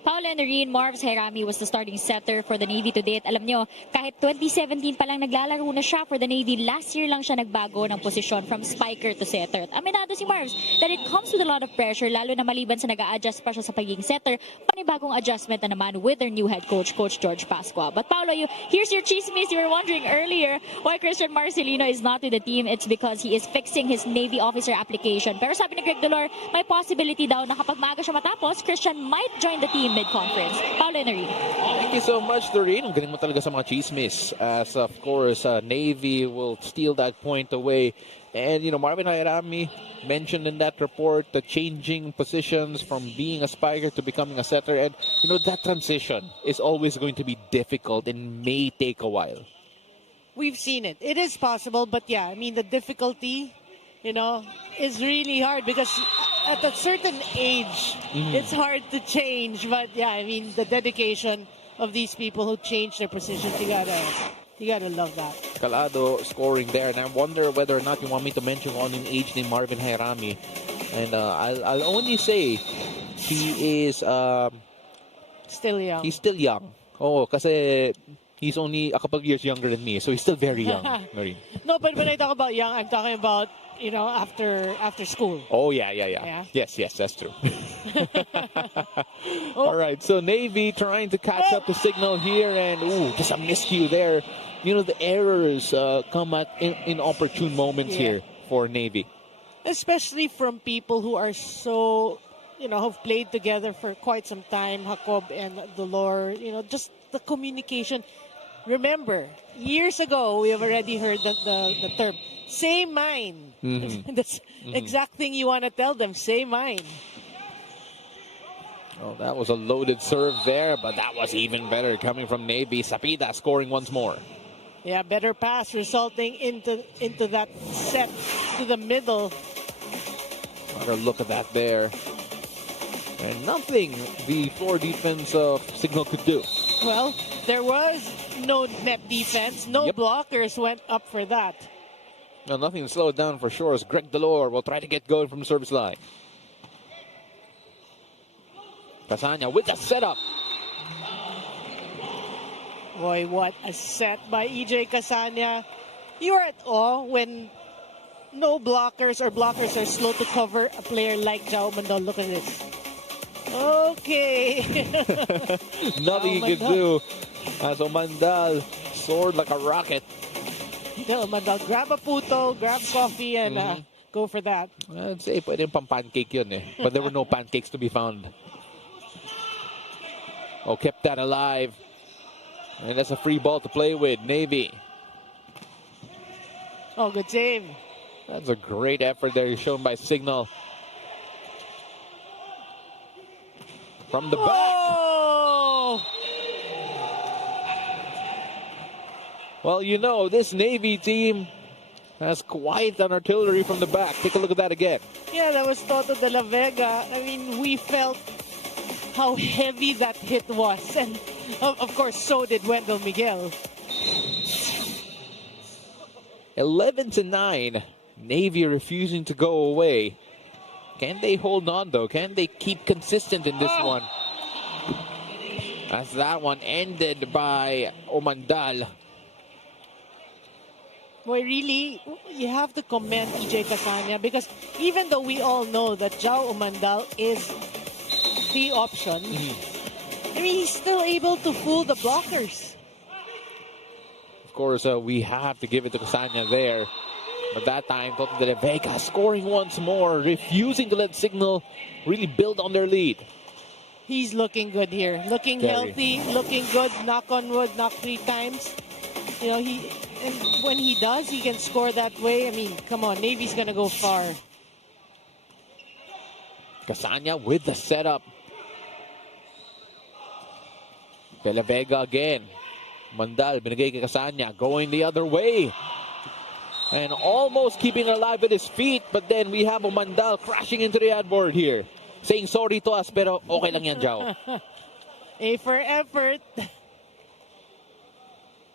Paula Noreen, Marv's Hairami was the starting setter for the Navy to date. Alam nyo, kahit 2017 pa lang naglalaro na siya for the Navy, last year lang siya nagbago ng posisyon from spiker to setter. At aminado si Marv's that it comes with a lot of pressure, lalo na maliban sa nag-a-adjust pa siya sa pagiging setter, panibagong adjustment na naman with their new head coach, Coach George Pascua. But Paolo, here's your chismis. You were wondering earlier why Christian Marcelino is not with the team. It's because he is fixing his Navy officer application. Pero sabi ni Greg Dolor, may possibility daw na kapag maaga siya matapos, Christian might join the team mid-conference. Paolo Noreen. Thank you so much, Doreen. Ang galing mo talaga sa mga chismis. As, of course, Navy will steal that point away. And, Marvin Hairami mentioned in that report the changing positions from being a spiker to becoming a setter. And, that transition is always going to be difficult and may take a while. We've seen it. It is possible, but yeah, I mean, the difficulty, is really hard because at a certain age, it's hard to change. But yeah, I mean, the dedication of these people who change their positions, you gotta love that. Calado scoring there, and I wonder whether or not you want me to mention on an age named Marvin Hairami. And I'll only say he is still young. He's still young. Oh, kasi he's only a couple of years younger than me, so he's still very young. No, but when I talk about young, I'm talking about after school. Oh yeah. Yes, that's true. All right, so Navy trying to catch up to Cignal here, and just a miscue there. The errors come at inopportune moments here for Navy. Especially from people who are so, have played together for quite some time, Jacob and Dolor, just the communication. Remember, years ago, we have already heard the term, same mind. That's exact thing you want to tell them, same mind. Oh, that was a loaded serve there, but that was even better coming from Navy. Sapida scoring once more. Yeah, better pass resulting into that set to the middle. What a look at that there. And nothing the floor defense of Cignal could do. Well, there was no net defense. No blockers went up for that. No, nothing to slow it down for sure as Greg Delore will try to get going from the service line. Casanya with the setup. Boy, what a set by EJ Casanya. You are at awe when no blockers or blockers are slow to cover a player like Jao Mandal. Look at this. Okay. Nothing he could do as Omandal soared like a rocket. Omandal, grab a puto, grab coffee, and go for that. I'd say pwede pang pancake yun eh. But there were no pancakes to be found. Oh, kept that alive. And that's a free ball to play with. Navy. Oh, good save. That's a great effort there shown by Cignal. From the back. Oh! Well, this Navy team has quite an artillery from the back. Take a look at that again. Yeah, that was Toto de la Vega. I mean, we felt how heavy that hit was. And, of course, so did Wendell Miguel. 11-9. Navy refusing to go away. Can they hold on, though? Can they keep consistent in this one? As that one ended by Omandal. Boy, really, you have to commend EJ Casanya because even though we all know that Jao Omandal is the option, I mean, he's still able to fool the blockers. Of course, we have to give it to Casanya there. But that time, Toto de la Vega scoring once more, refusing to let Cignal really build on their lead. He's looking good here. Looking healthy, looking good. Knock on wood, knock 3 times. And when he does, he can score that way. I mean, come on, Navy's going to go far. Casanya with the setup. De la Vega again. Mandal, binigay kay Casanya, going the other way. And almost keeping it alive with his feet. But then we have Mandal crashing into the ad board here. Saying sorry to us, pero okay lang yan, Jao. A for effort.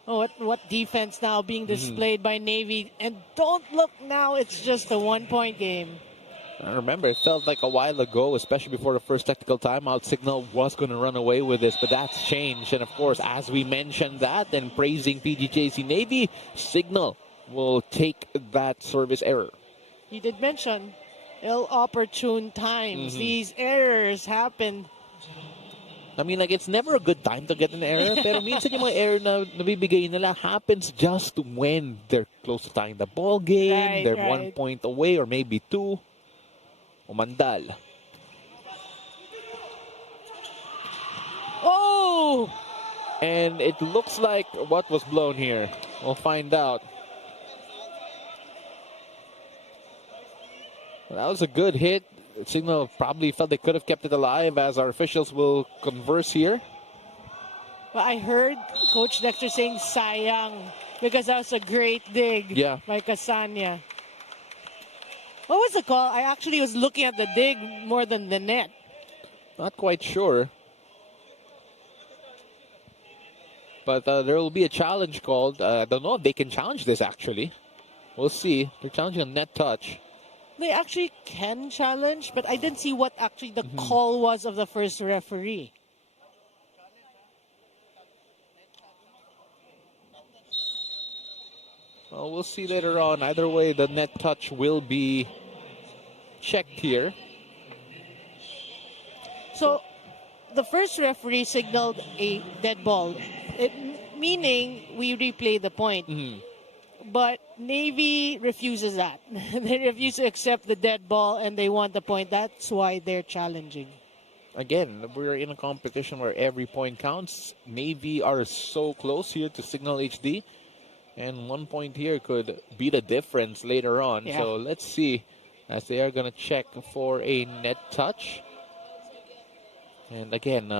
Oh, what defense now being Mm-hmm. displayed by Navy. And don't look now, it's just a 1-point game. I remember it felt like a while ago, especially before the first technical timeout, Cignal was going to run away with this, but that's changed. And of course, as we mentioned that and praising PGJC Navy, Cignal will take that service error. He did mention ill-opportune times. Mhm. These errors happen. I mean, like, it's never a good time to get an error, pero minsan yung mga error na nabibigay nila happens just when they're close to tying the ball game, Right, they're right. 1 point away or maybe 2. Umandal. Oh! And it looks like what was blown here. We'll find out. That was a good hit. Cignal probably felt they could have kept it alive, as our officials will converse here. Well, I heard Coach Dexter saying sayang because that was a great dig Yeah. by Casania. What was the call? I actually was looking at the dig more than the net. Not quite sure. But there will be a challenge called. I don't know if they can challenge this, actually. We'll see. They're challenging a net touch. They actually can challenge, but I didn't see what actually the Mm-hmm. call was of the first referee. Well, we'll see later on. Either way, the net touch will be checked here. So, the first referee signaled a dead ball, meaning we replay the point. Mhm. But Navy refuses that. They refuse to accept the dead ball and they want the point. That's why they're challenging. Again, we're in a competition where every point counts. Navy are so close here to Cignal HD. And 1 point here could be the difference later on. Yeah. So let's see, as they are going to check for a net touch. And again,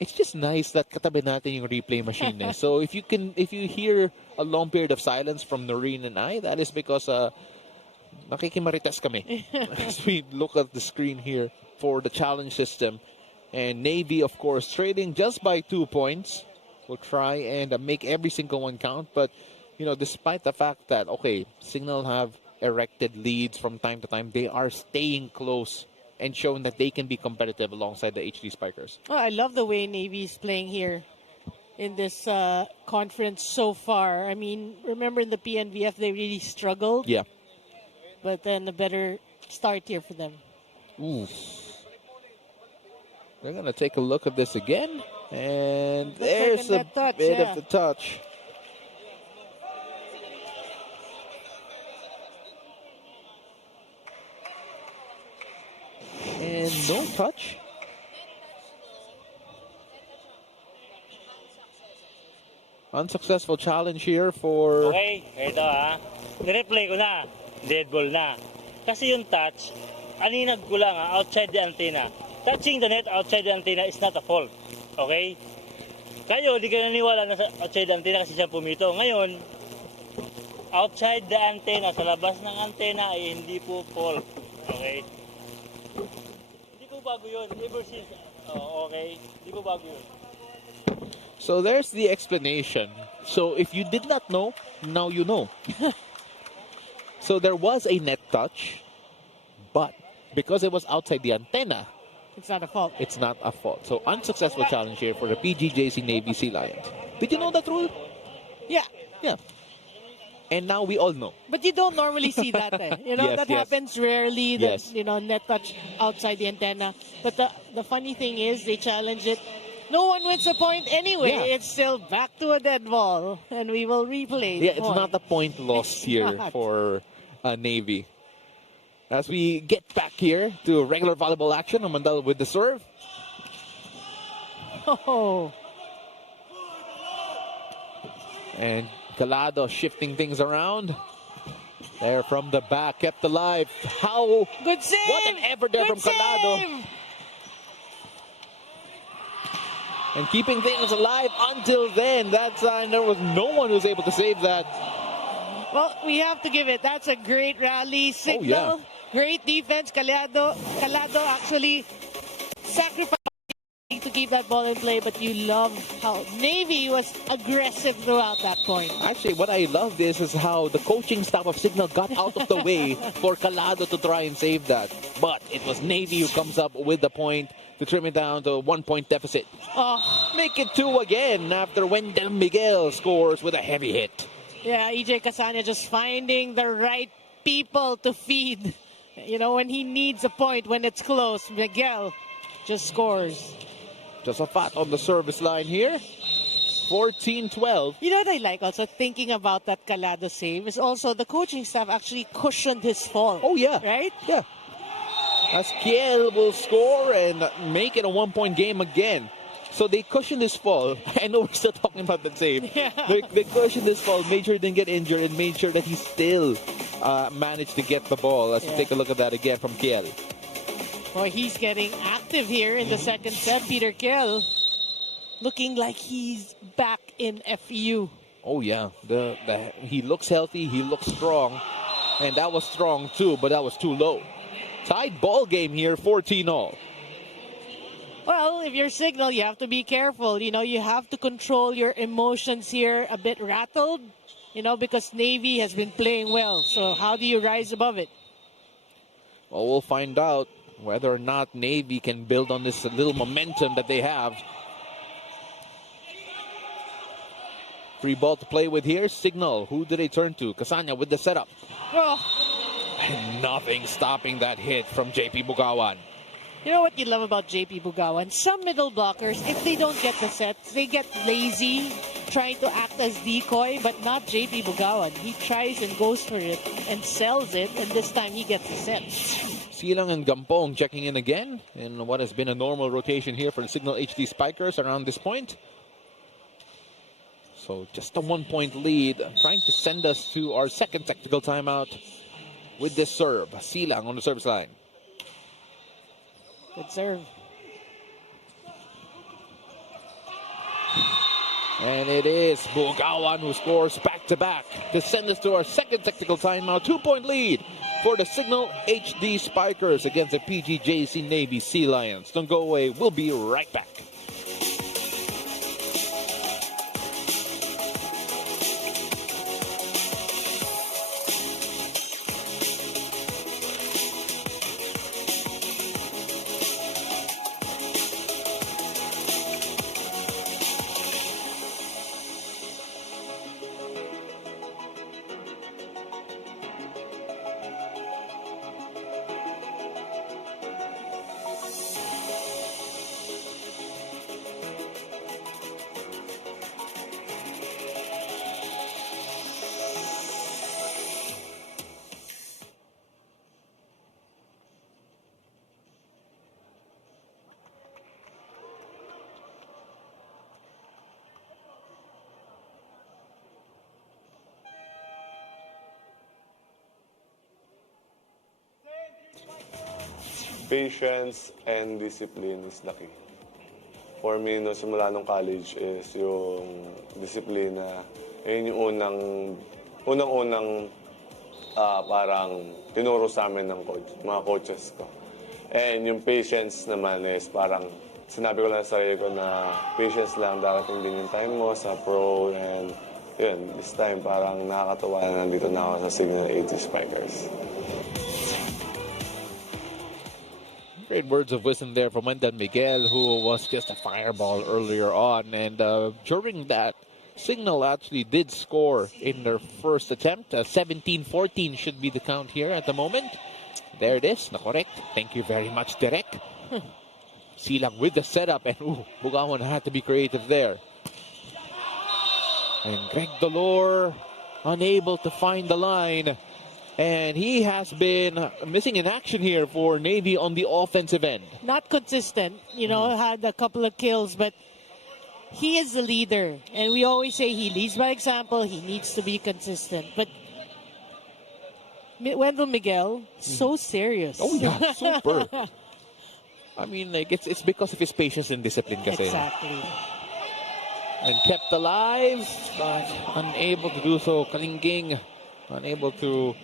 it's just nice that katabi natin yung replay machine. Eh. So if you hear a long period of silence from Noreen and I, that is because nakikimarites kami. As we look at the screen here for the challenge system. And Navy, of course, trading just by 2 points. Will try and make every single one count. But, you know, despite the fact that, okay, Cignal have erected leads from time to time, they are staying close and showing that they can be competitive alongside the HD Spikers. Oh, I love the way Navy is playing here in this conference so far. I mean, remember in the PNVF, they really struggled. Yeah. But then a better start here for them. Ooh. They're going to take a look at this again. And there's a net touch, bit yeah. of the touch. And no touch. Unsuccessful challenge here for... Okay, ito Nireplay ko na. Dead ball na. Kasi yung touch, aninag ko lang outside the antenna. Touching the net outside the antenna is not a fault. Okay? Kayo, di kayo naniwala na sa outside the antenna kasi siya pumito. Ngayon, outside the antenna, sa labas ng antenna ay hindi po fault. Okay? Hindi po bago yun. Ever since, okay? Hindi po bago yun. So there's the explanation. So if you did not know, now you know. So there was a net touch, but because it was outside the antenna, It's not a fault. it's not a fault. So unsuccessful challenge here for the PGJC Navy Sea Lions. Did you know that rule? Yeah. Yeah. And now we all know. But you don't normally see that. You know, Yes, that yes. happens rarely. That, Yes. you know, net touch outside the antenna. But the funny thing is, they challenge it. No one wins a point anyway. Yeah. It's still back to a dead ball. And we will replay the Yeah, it's point. not a point lost It's here not. for Navy. As we get back here to regular volleyball action, Amandal with the serve. Oh. And Calado shifting things around. There from the back, kept alive. How? Good save! What an effort there Good from Calado. save! And keeping things alive until then. That time there was no one who was able to save that. Well, we have to give it. That's a great rally signal. yeah. Great defense. Calado actually sacrificing to keep that ball in play, but you love how Navy was aggressive throughout that point. Actually, what I love is how the coaching staff of Cignal got out of the way for Calado to try and save that. But it was Navy who comes up with the point to trim it down to a 1-point deficit. Oh, Make it 2 again after Wendell Miguel scores with a heavy hit. yeah, EJ Casania just finding the right people to feed. You know, when he needs a point, when it's close, Miguel just scores. Just a fat on the service line here. 14-12. You know what I like also, thinking about that Calado save, is also the coaching staff actually cushioned his fall. Oh, yeah. Right? Yeah. As Kiel will score and make it a 1-point game again. So they cushioned his fall. I know we're still talking about that save. Yeah. They cushioned his fall, made sure he didn't get injured, and made sure that he still managed to get the ball. Let's take a look at that again from Kiel. Boy, he's getting active here in the second set. Peter Kiel looking like he's back in FEU. Oh, yeah. He looks healthy. He looks strong. And that was strong, too, but that was too low. Tied ball game here, 14-all. Well, if you're Cignal, you have to be careful. You know, you have to control your emotions here, a bit rattled, you know, because Navy has been playing well. So how do you rise above it? Well, we'll find out whether or not Navy can build on this little momentum that they have. Free ball to play with here. Cignal. Who do they turn to? Casania with the setup. Oh, And nothing stopping that hit from JP Bugawan. you know what you love about JP Bugawan? Some middle blockers, if they don't get the sets, they get lazy, trying to act as decoy, but not JP Bugawan. He tries and goes for it and sells it, and this time he gets the sets. Silang and Gampong checking in again in what has been a normal rotation here for the Cignal HD Spikers around this point. So just a 1-point lead, trying to send us to our second technical timeout with this serve. Silang on the service line. Good serve. And it is Bugawan who scores back-to-back to send us to our second technical timeout. 2-point lead for the Cignal HD Spikers against the PGJC Navy Sea Lions. Don't go away. We'll be right back. Patience and discipline is the key. For me, no, simula nung college is yung disiplina. Yun yung unang-unang parang tinuro sa amin ng coach, mga coaches ko. And yung patience naman is parang sinabi ko lang sa sarili ko na patience lang, darating din yung time mo sa pro. And yun, this time parang nakakatawa na nandito na ako sa Cignal HD Spikers. Great words of wisdom there from Wendell Miguel, who was just a fireball earlier on. And during that, Cignal actually did score in their first attempt. 17-14 should be the count here at the moment. There it is. Correct. Thank you very much, Derek. Silang with the setup. And Bugawan had to be creative there. And Greg Dolor unable to find the line. And he has been missing in action here for Navy on the offensive end. Not consistent, you know, had a couple of kills, but he is the leader. And we always say he leads by example. He needs to be consistent. But Wendell Miguel, so serious. Oh, yeah, super. I mean, like, it's because of his patience and discipline kasi. Exactly. And kept alive, but unable to do so. Kalingging, unable to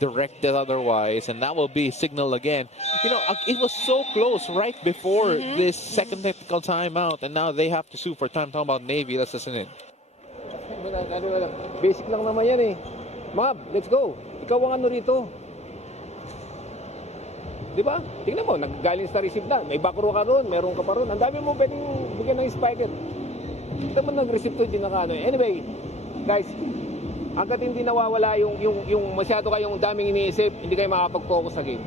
directed otherwise, and that will be Cignal again. You know, it was so close right before this second technical timeout, and now they have to sue for time. Talking about Navy, let's listen in. Basic lang naman yan eh. Mab, let's go. Ikaw ang ano rito. Di ba? Tingnan mo, naggaling sa receive na. May backrow ka ron, meron ka pa ron. Ang dami mo pwedeng bigyan ng spiker. Ito mo nag-receive to, di nakano. Anyway, guys, hanggat hindi nawawala yung masyado kayong daming iniisip, hindi kayo makapag-focus sa game.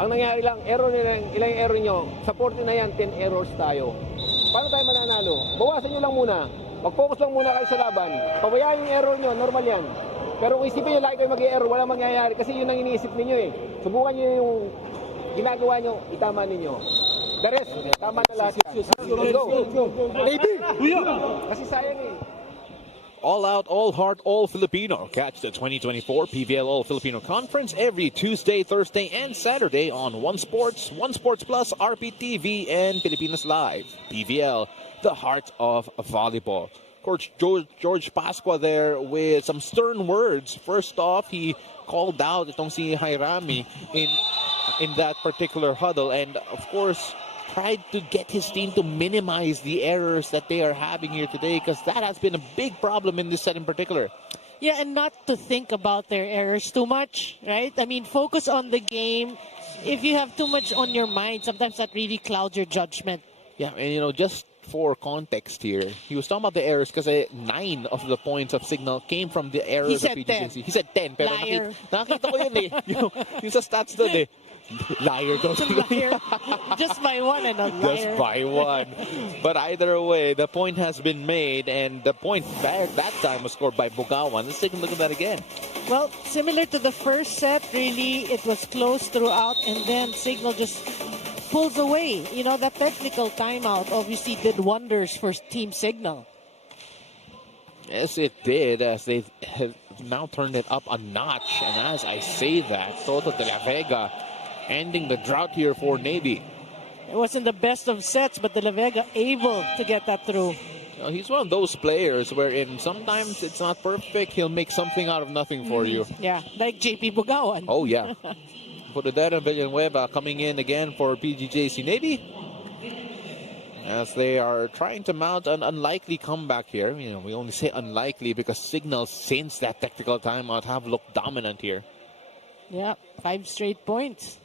Ang nangyari lang, error nila, ilang error nyo, sa 40 na yan, 10 errors tayo. Paano tayo mananalo? Bawasan nyo lang muna. Mag-focus lang muna kayo sa laban. Pabayaan yung error nyo, normal yan. Pero kung isipin nyo lagi kayo mag-error, wala mangyayari kasi yun ang iniisip ninyo eh. Subukan nyo yung ginagawa nyo, itama ninyo. The rest, tama na lahat yan. Let's go. Baby! Kasi sayang eh. All Out, All Heart, All Filipino. Catch the 2024 PVL All Filipino Conference every Tuesday, Thursday, and Saturday on One Sports Plus, RPTV, and Pilipinas Live. PVL, the heart of volleyball. Coach George Pascua there with some stern words. First off, he called out itong si Jairami in that particular huddle, and of course tried to get his team to minimize the errors that they are having here today, because that has been a big problem in this set in particular. Yeah, and not to think about their errors too much, right? I mean, focus on the game. If you have too much on your mind, sometimes that really clouds your judgment. Yeah, and you know, just for context here, he was talking about the errors because 9 of the points of Cignal came from the errors of PGJC. 10. He said 10, pero Liar. nakita ko yun eh. Yung sa stats doon eh. Liar daw. Liar. Just by one and a liar. Just by one. But either way, the point has been made, and the point back that time was scored by Bugawan. Let's take a look at that again. Well, similar to the first set, really, it was close throughout, and then Cignal just pulls away. You know, that technical timeout obviously did wonders for Team Cignal. Yes, it did, as they have now turned it up a notch. And as I say that, Soto de la Vega ending the drought here for Navy. It wasn't the best of sets, but De La Vega able to get that through. You know, he's one of those players wherein sometimes it's not perfect, he'll make something out of nothing for you. Yeah, like JP Bugawan. Oh, yeah. Pudadera Villanueva coming in again for PGJC Navy, as they are trying to mount an unlikely comeback here. You know, we only say unlikely because Cignal, since that technical timeout, have looked dominant here. Yeah, 5 straight points.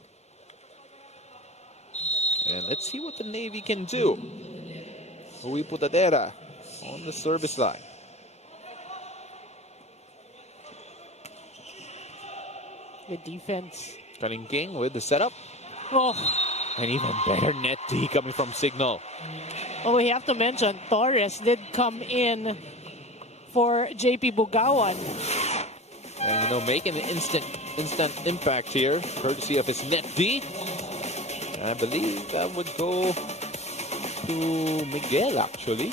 And let's see what the Navy can do. Rui Putadera on the service line. Good defense. King with the setup. Oh, And even better net D coming from Cignal. oh, we have to mention Torres did come in for JP Bugawan. And, you know, making an instant impact here, courtesy of his net D. I believe that would go to Miguel, actually.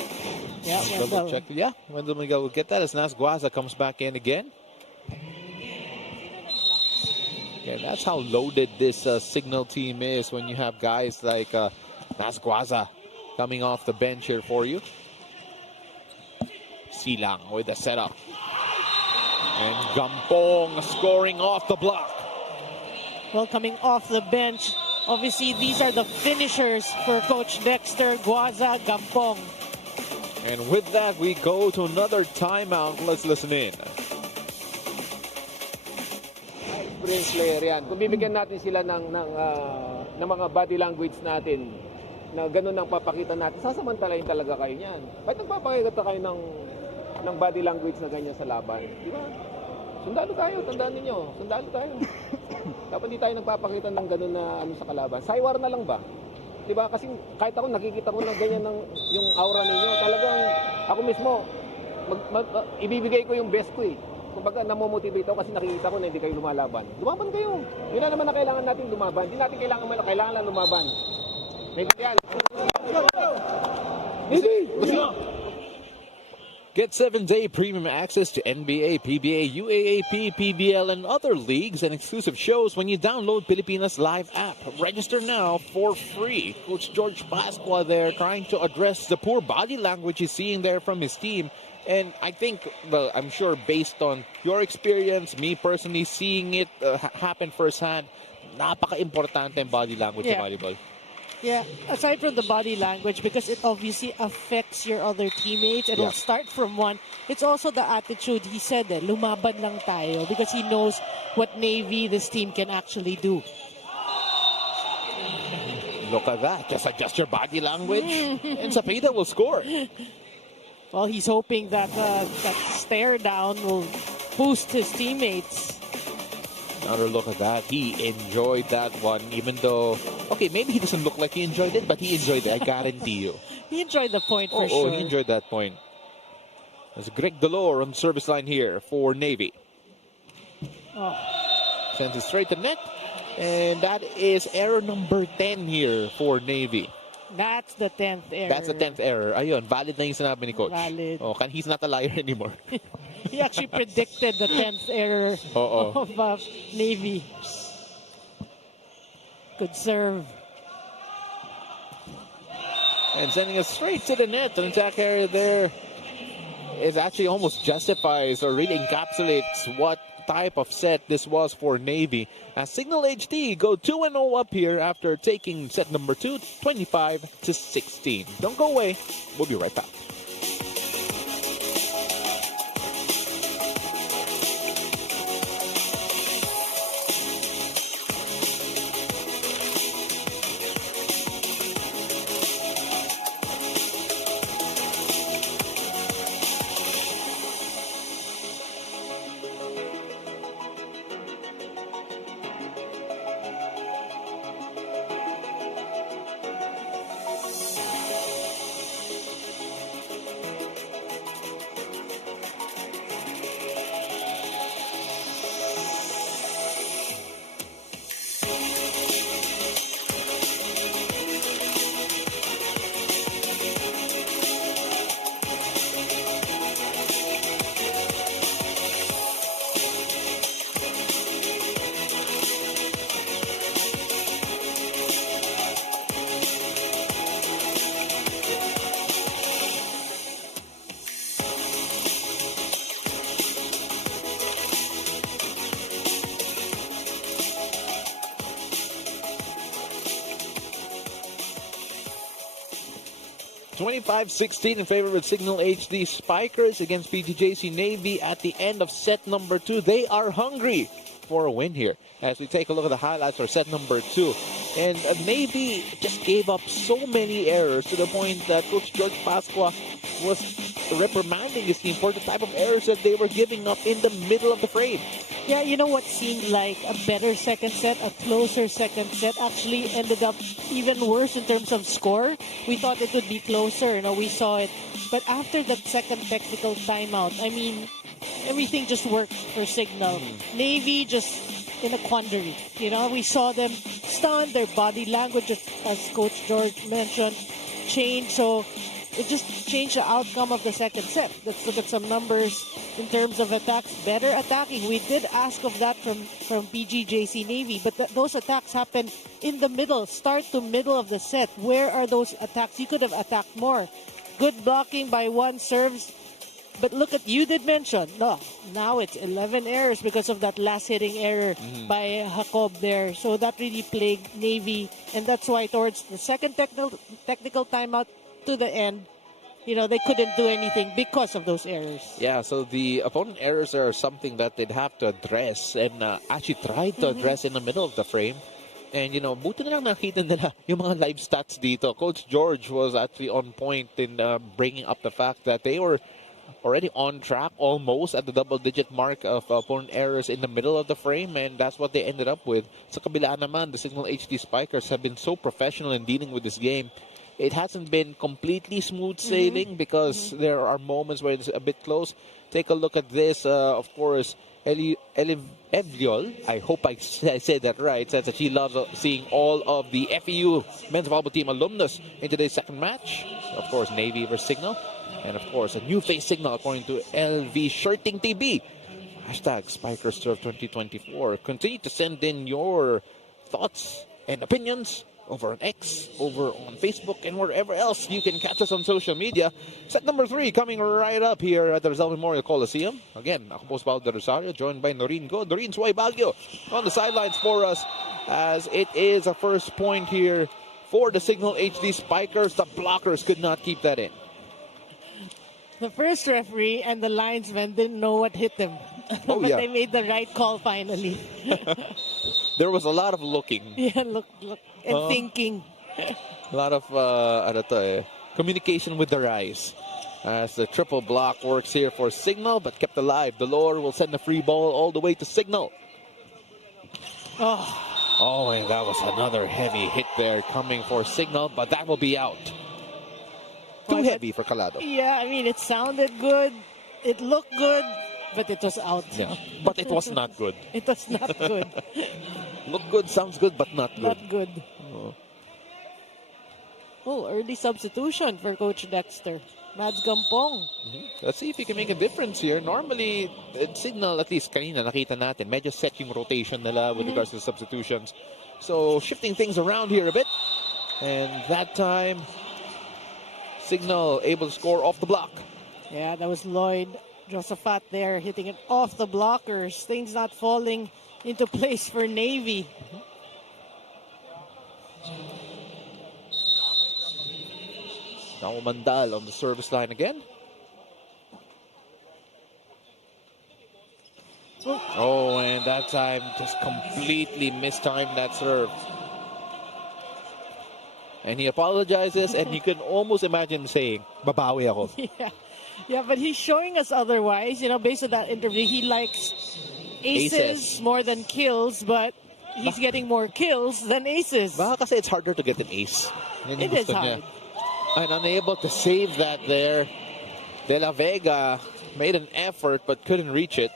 Yeah, Double Wendell. check. Yeah, Wendell Miguel will get that as Nas Guaza comes back in again. Yeah, that's how loaded this Cignal team is when you have guys like Nas Guaza coming off the bench here for you. Silang with the setup. And Gampong scoring off the block. Well, coming off the bench, obviously these are the finishers for Coach Dexter, Guaza, Gampong. And with that, we go to another timeout. Let's listen in. Experience player yan. Kung bibigyan natin sila ng mga body language natin, na ganun ang papakita natin, sasamantalayin talaga kayo niyan. Bakit nagpapakita kayo ng body language na ganyan sa laban? Di ba? Sundalo tayo, tandaan ninyo. Sundalo tayo. Dapat di tayo nagpapakita ng ganun na ano sa kalaban. Saywar na lang ba? Di ba? Kasi kahit ako nakikita ko na ganyan yung aura ninyo. Talagang ako mismo, ibibigay ko yung best ko eh. Kumbaga, namomotivate ako kasi nakikita ko na hindi kayo lumalaban. Lumaban kayo. Yun na naman na kailangan natin lumaban. Hindi natin kailangan lang lumaban. Naiintindihan. Get 7-day premium access to NBA, PBA, UAAP, PBL, and other leagues and exclusive shows when you download Pilipinas Live app. Register now for free. Coach George Pascua there trying to address the poor body language he's seeing there from his team. And I think, well, I'm sure based on your experience, me personally seeing it happen firsthand, napaka-importante ang body language sa volleyball. Yeah, aside from the body language, because it obviously affects your other teammates, it'll start from one. It's also the attitude. He said, lumaban lang tayo, because he knows what Navy this team can actually do. Look at that. Just adjust your body language, and Sapeda will score. Well, he's hoping that that stare down will boost his teammates. Another look at that. He enjoyed that one, even though, okay, maybe he doesn't look like he enjoyed it, but he enjoyed it, I guarantee you. He enjoyed the point for sure. Oh, he enjoyed that point. There's Greg Galore on the service line here for Navy. Sends it straight to net. And that is error number 10 here for Navy. That's the 10th error. That's the 10th error. Ayun, valid na yung sinabi ni Coach. Valid. Oh, he's not a liar anymore. He actually predicted the 10th error of Navy. Good serve. And sending it straight to the net. An attack area there is actually almost justifies or really encapsulates what type of set this was for Navy. As Cignal HD go 2-0 up here after taking set number 2, 25-16. Don't go away. We'll be right back. (25-16) in favor of Cignal HD Spikers against PGJC Navy at the end of set number 2. They are hungry for a win here as we take a look at the highlights for set number 2. And Navy just gave up so many errors to the point that Coach George Pasqua was reprimanding his team for the type of errors that they were giving up in the middle of the frame. Yeah, you know what seemed like a better second set, a closer second set, actually ended up even worse in terms of score. We thought it would be closer, we saw it. But after that second technical timeout, I mean, everything just worked for Cignal. Navy just in a quandary. We saw them stunned, their body language, as Coach George mentioned, changed. So it just changed the outcome of the second set. Let's look at some numbers in terms of attacks. Better attacking. We did ask of that from PGJC Navy, but those attacks happened in the middle, start to middle of the set. Where are those attacks? You could have attacked more. Good blocking by one serves. But look at, you did mention, now it's 11 errors because of that last hitting error by Jacob there. So that really plagued Navy. And that's why towards the second technical timeout to the end, they couldn't do anything because of those errors. Yeah, so the opponent errors are something that they'd have to address and actually tried to address in the middle of the frame. And, buti na lang nakita nila yung mga live stats dito. Coach George was actually on point in bringing up the fact that they were already on track almost at the double-digit mark of opponent errors in the middle of the frame, and that's what they ended up with. Sa kabila naman, the Cignal HD Spikers have been so professional in dealing with this game. It hasn't been completely smooth sailing because there are moments where it's a bit close. Take a look at this. Of course, Evliol, I hope I said that right, says that she loves seeing all of the FEU men's volleyball team alumnus in today's second match. Of course, Navy versus Cignal. And of course, a new face signal according to LV Shirting TV. Hashtag Spikers Serve 2024. Continue to send in your thoughts and opinions over on X, over on Facebook, and wherever else you can catch us on social media. Set number 3 coming right up here at the Rizal Memorial Coliseum. Again, ako po si Paul de Rosario, joined by Noreen Go. Noreen Suay Baguio on the sidelines for us, as it is a first point here for the Cignal HD Spikers. The blockers could not keep that in. The first referee and the linesman didn't know what hit them. Oh, but yeah. they made the right call finally. There was a lot of looking. Yeah, look, and thinking. A lot of communication with their eyes. As the triple block works here for Cignal, but kept alive. Delor will send a free ball all the way to Cignal. Oh, and that was another heavy hit there coming for Cignal, but that will be out. Too heavy for Calado. Yeah, I mean, it sounded good. It looked good, but it was out. Yeah, but it was not good. It was not good. Look good, sounds good, but not good. Not good. Oh, early substitution for Coach Dexter. Mads Gampong. Let's see if he can make a difference here. Normally, Cignal, at least kanina nakita natin, medyo set yung rotation nila with regards to the substitutions. So, shifting things around here a bit. And that time, Cignal able to score off the block. Yeah, that was Lloyd Josaphat there hitting it off the blockers. Things not falling into place for Navy. Now Mandal on the service line again. Oh, and that time just completely mistimed that serve. And he apologizes, and you can almost imagine saying, babawi ako. Yeah, but he's showing us otherwise. You know, based on that interview, he likes aces more than kills, but he's getting more kills than aces. Baka kasi it's harder to get an ace. Yan yung It is gusto niya. hard. And unable to save that there. De La Vega made an effort but couldn't reach it.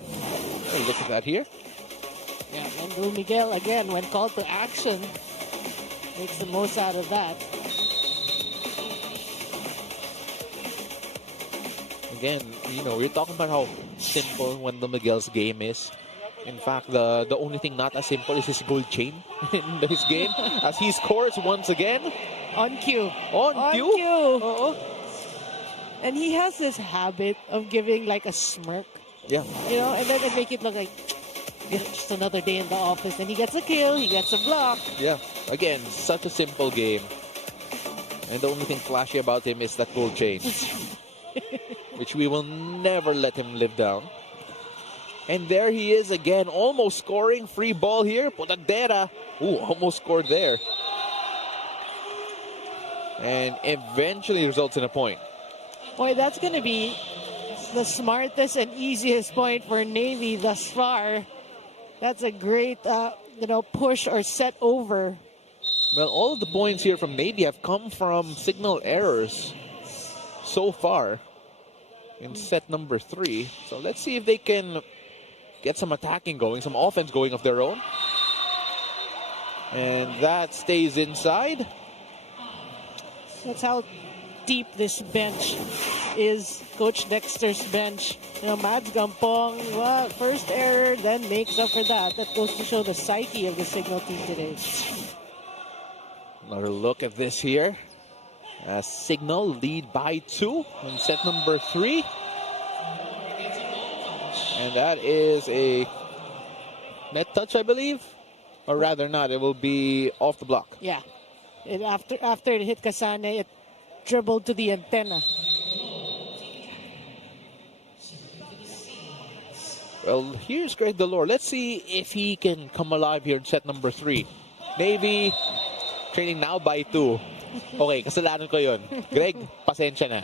Oh, look at that here. Yeah, and Lu Miguel again, when called to action, makes the most out of that. Again, you know, we're talking about how simple Wendell Miguel's game is. In fact, the only thing not as simple is his gold chain in his game, as he scores once again. On cue. On cue. And he has this habit of giving like a smirk. Yeah. You know, and then they make it look like just another day in the office. And he gets a kill, he gets a block. Yeah. Again, such a simple game. And the only thing flashy about him is that gold chain, which we will never let him live down. And there he is again, almost scoring. Free ball here. Potadera. Ooh, almost scored there. And eventually results in a point. Boy, that's going to be the smartest and easiest point for Navy thus far. That's a great, push or set over. Well, all of the points here from Navy have come from signal errors so far in set number 3. So let's see if they can get some attacking going, some offense going of their own. And that stays inside. That's how deep this bench is, Coach Dexter's bench. You know, Mads Gampong, well, first error, then makes up for that. That goes to show the psyche of the Cignal team today. Another look at this here. As Cignal lead by 2 in set number 3. And that is a net touch, I believe. Or rather not, it will be off the block. Yeah. After it hit Kasane, it dribbled to the antenna. Well, here's Greg Delor. Let's see if he can come alive here in set number 3. Navy trailing now by 2. Okay, kasalanan ko yun. Greg, pasensya na.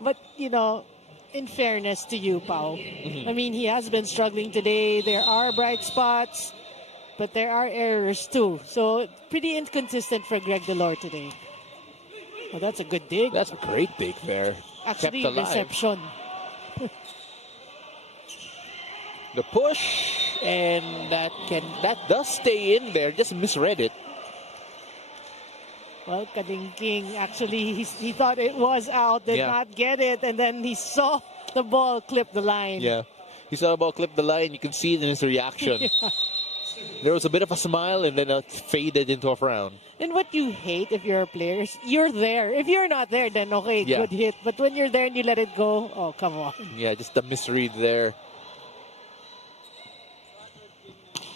But, you know, in fairness to you, Pao, I mean, he has been struggling today. There are bright spots, but there are errors too. So, pretty inconsistent for Greg Delor today. Oh, that's a good dig. That's a great dig there. Actually, Kept alive. reception. The push, and that does stay in there. Just misread it. Well, Kadingking, actually, he thought it was out, did not get it, and then he saw the ball clip the line. Yeah. He saw the ball clip the line. You can see it in his reaction. There was a bit of a smile and then it faded into a frown. And what you hate if you're a player is you're there. If you're not there, then okay, Yeah. good hit. But when you're there and you let it go, oh, come on. Yeah, just a misread there.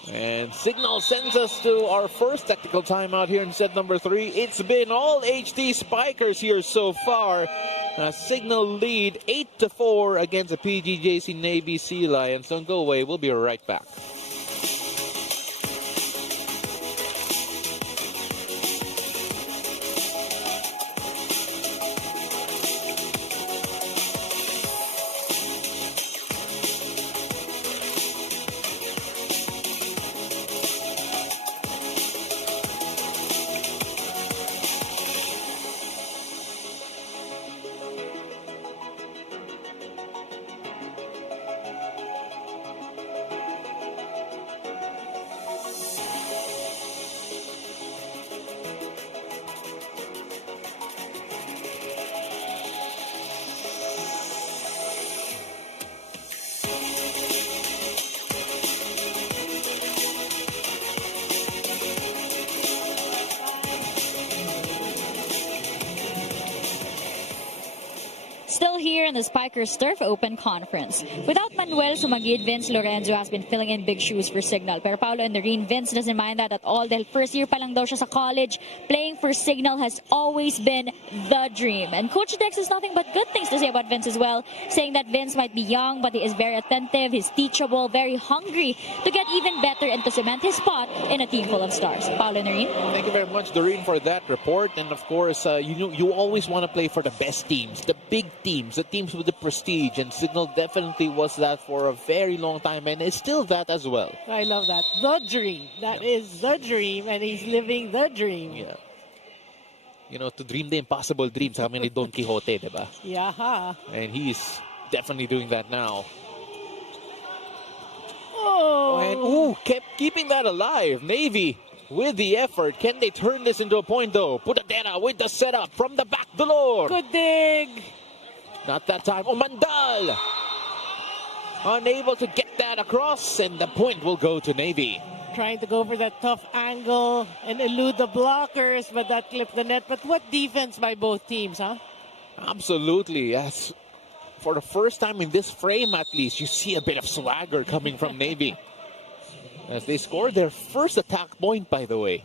And Cignal sends us to our first technical timeout here in set number 3. It's been all HD Spikers here so far. Cignal lead 8-4 against the PGJC Navy Sea Lions. Don't go away. We'll be right back. Still here in the Spikers Turf Open Conference. Without Manuel Sumagid, Vince Lorenzo has been filling in big shoes for Cignal. Pero Paulo and Noreen, Vince doesn't mind that at all dahil first year pa lang daw siya sa college. Playing for Cignal has always been the dream. And Coach Dex has nothing but good things to say about Vince as well, saying that Vince might be young but he is very attentive, he's teachable, very hungry to get even better and to cement his spot in a team full of stars. Paulo and Noreen? Thank you very much, Doreen, for that report. And of course, you always want to play for the best teams, the big teams, the teams with the prestige. And Cignal definitely was that for a very long time, and is still that as well. I love that. The dream. That is the dream, and he's living the dream. Yeah. You know, to dream the impossible dreams, kami ni Don Quixote, diba? Yeah. And he's definitely doing that now. Oh. And kept keeping that alive. Navy with the effort. Can they turn this into a point though? Putadera with the setup from the back door. Good dig. Not that time. Mandal unable to get that across, and the point will go to Navy. Trying to go for that tough angle and elude the blockers, but that clipped the net. But what defense by both teams, huh? Absolutely, yes. For the first time in this frame, at least, you see a bit of swagger coming from Navy. As they score their first attack point, by the way.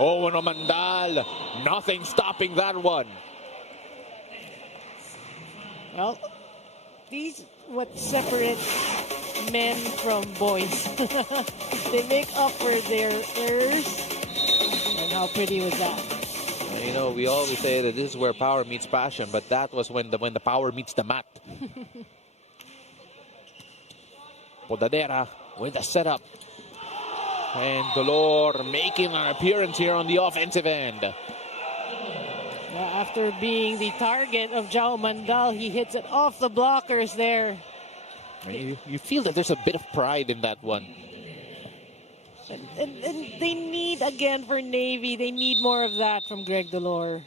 Oh, and Mandal. Nothing stopping that one. Well, these what separates men from boys. They make up for their errors. And how pretty was that? And you know, we always say that this is where power meets passion, but that was when the power meets the mat. Podadera with the setup. And Dolor making an appearance here on the offensive end. After being the target of Jao Mandal, he hits it off the blockers there. You feel that there's a bit of pride in that one. And they need, again, for Navy, they need more of that from Greg Dolor.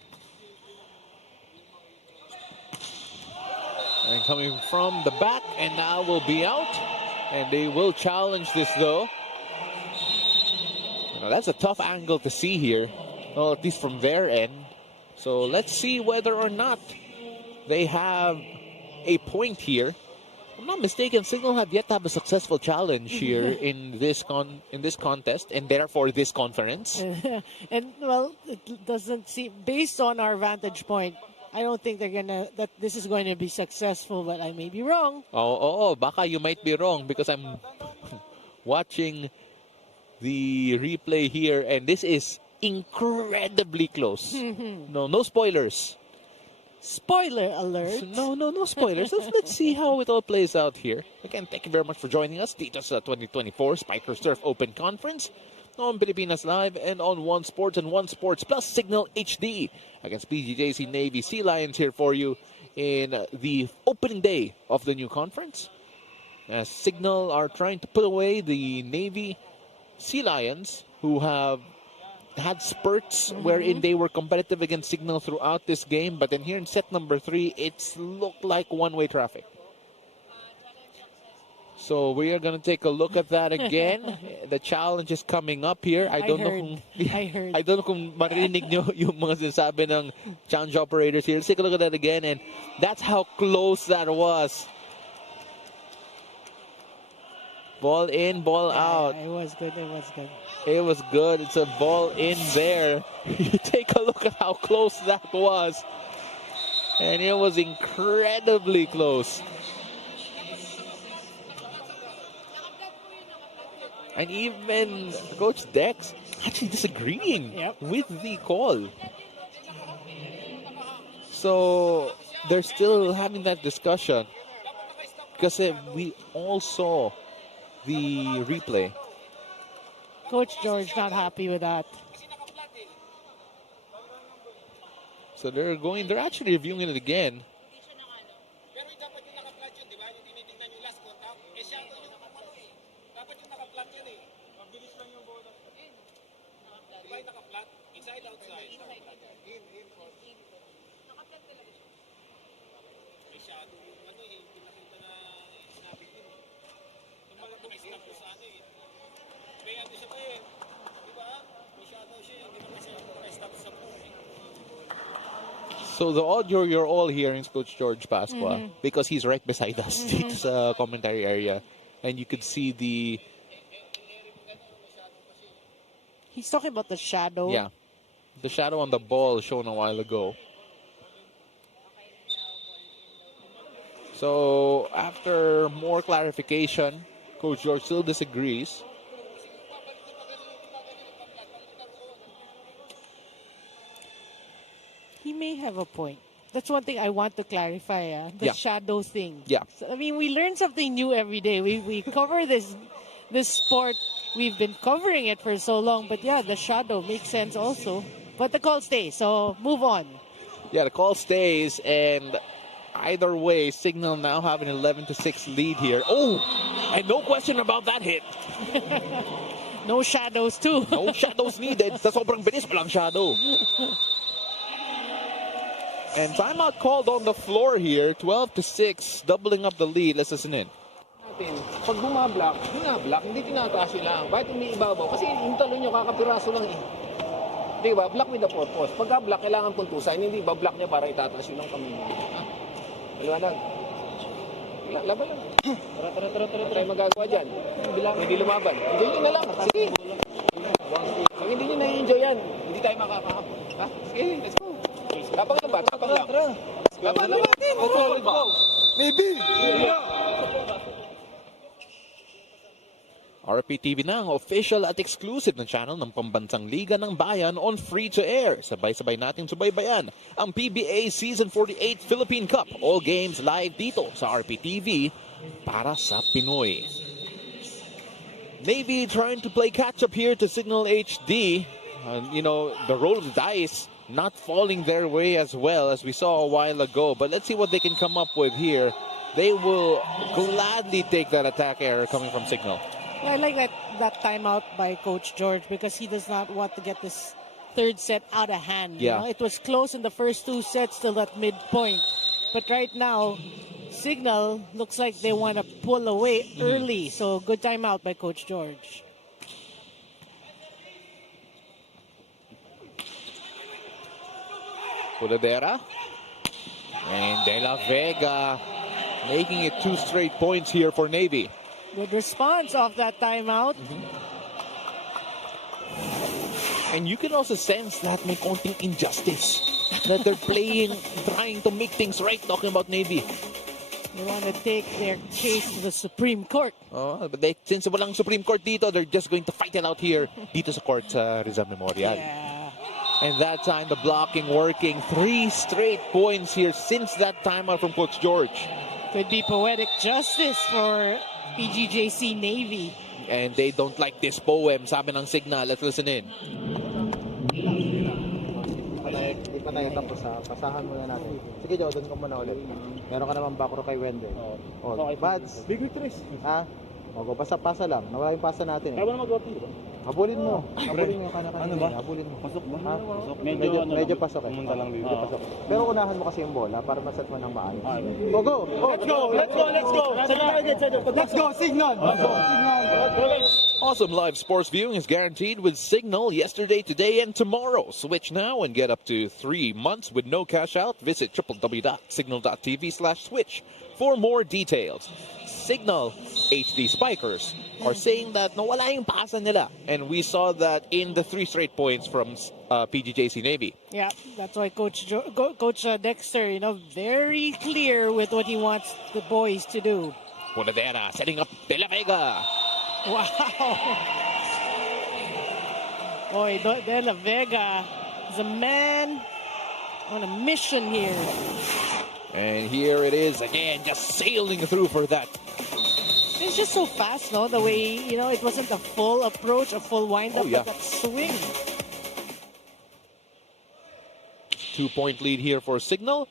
And coming from the back, and now will be out. And they will challenge this, though. Now, that's a tough angle to see here. Well, at least from their end. So let's see whether or not they have a point here. If I'm not mistaken, Cignal have yet to have a successful challenge here in this contest, and therefore this conference. And well, it doesn't seem, based on our vantage point, I don't think that this is going to be successful, but I may be wrong. Oh, baka you might be wrong because I'm watching the replay here, and this is incredibly close. No spoilers. Spoiler alert. No spoilers. Let's see how it all plays out here. Again, thank you very much for joining us. Dito's 2024 Spikers Turf Open Conference on Pilipinas Live and on One Sports and One Sports Plus Cignal HD against PGJC Navy Sea Lions here for you in the opening day of the new conference. As Cignal are trying to put away the Navy Sea Lions, who have had spurts wherein they were competitive against Cignal throughout this game, but then here in set number 3, it's looked like one-way traffic. So we are going to take a look at that again. The challenge is coming up here. I don't know kung marinig nyo yung mga sinasabi ng challenge operators here. Let's take a look at that again. And that's how close that was. Ball in, ball out. It was good. It was good. It was good. It's a ball in there. You take a look at how close that was. And it was incredibly close. And even Coach Dex actually disagreeing with the call. So they're still having that discussion because we all saw the replay. Coach George not happy with that. So they're actually reviewing it again. So the audio you're all hearing is Coach George Pasqua because he's right beside us dito sa commentary area. And you could see He's talking about the shadow. Yeah. The shadow on the ball shown a while ago. So after more clarification, Coach George still disagrees. He may have a point. That's one thing I want to clarify. The shadow thing. Yeah. So, I mean, we learn something new every day. We cover this sport. We've been covering it for so long. But yeah, the shadow makes sense also. But the call stays. So move on. Yeah, the call stays. And either way, Cignal now have an 11-6 lead here. Oh, and no question about that hit. No shadows too. No shadows needed. Sa sobrang bilis palang shadow. And timeout called on the floor here. 12-6, doubling up the lead. Let's listen in. Pag bumablock, hindi tinataas yun lang. Bakit umiibabaw? Kasi yung talo nyo kakapiraso lang eh. Di ba? Block with the purpose. Pagka block, kailangan puntusan. Hindi ba block niya para itataas yun lang kami. Maliwanag. Laban lang. Tara. Tayo magagawa dyan. Hindi lumaban. Enjoy nyo na lang. Sige. Pag hindi nyo na-enjoy yan, hindi tayo makakahapon. Ha? Sige, let's go. Tapang lang ba? Tapang lang. Laban natin. Maybe. RPTV na ang official at exclusive na channel ng Pambansang Liga ng Bayan on free-to-air. Sabay-sabay nating subaybayan ang PBA Season 48 Philippine Cup. All games live dito sa RPTV para sa Pinoy. Navy trying to play catch-up here to Cignal HD. The roll of the dice not falling their way as well as we saw a while ago. But let's see what they can come up with here. They will gladly take that attack error coming from Cignal. I like that timeout by Coach George because he does not want to get this third set out of hand. Yeah. It was close in the first two sets till that midpoint. But right now, Cignal looks like they want to pull away early. So good timeout by Coach George. Puladera. And De La Vega making it 2 straight points here for Navy. Good response off that timeout. And you can also sense that may konting injustice. That they're trying to make things right, talking about Navy. They want to take their case to the Supreme Court. Oh, but since walang Supreme Court dito, they're just going to fight it out here dito sa court sa Rizal Memorial. Yeah. And that time, the blocking working. 3 straight points here since that timeout from Coach George. Could be poetic justice for PGJC Navy. And they don't like this poem, sabi ng Cignal. Let's listen in. Di pa tayo tapos ha. Pasahan muna natin. Sige, Joe, doon ka muna ulit. Meron ka naman backrow kay Wende. Bads. Big victories. Ha? O, pasa lang. Nawala yung pasa natin eh. Kaya ba na mag-outing, di ba? Habulin mo. Habulin mo yung kanaka. Ano ba? Habulin mo. Pasok ba? Ha? Pasok. Medyo pasok eh. Pumunta lang dito. Medyo pasok. Pero unahan mo kasi yung bola para maset mo ng maayos. Ah, Oh, go! Oh, Let's go! Let's go! Let's go! Let's go! Signal! Signal! Awesome live sports viewing is guaranteed with Cignal yesterday, today, and tomorrow. Switch now and get up to 3 months with no cash out. Visit www.cignal.tv/switch for more details. Cignal HD Spikers are saying that nawala yung pasa nila. And we saw that in the 3 straight points from PGJC Navy. Yeah, that's why Coach Dexter, very clear with what he wants the boys to do. Punadera setting up De La Vega. Wow. Boy, De La Vega is a man on a mission here. And here it is again, just sailing through for that. It's just so fast, no? The way, it wasn't a full approach, a full wind-up, yeah. but that swing. 2-point lead here for Cignal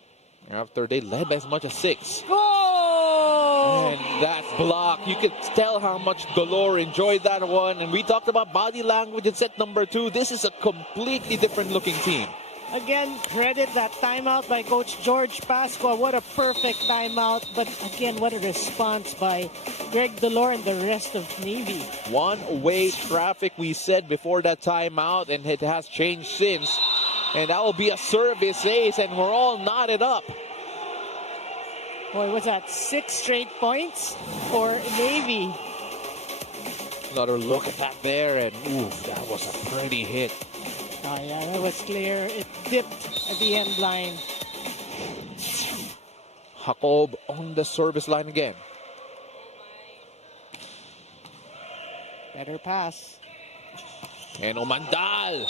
after they led by as much as 6. Oh! And that block, you could tell how much Dolor enjoyed that one. And we talked about body language in set number 2. This is a completely different looking team. Again, credit that timeout by Coach George Pasqua. What a perfect timeout. But again, what a response by Greg Dolor and the rest of Navy. One-way traffic, we said before that timeout, and it has changed since. And that will be a service ace, and we're all knotted up. Boy, what's that? 6 straight points for Navy. Another look at that there, and ooh, that was a pretty hit. Oh yeah, that was clear. It dipped at the end line. Jacob on the service line again. Better pass. And Omandal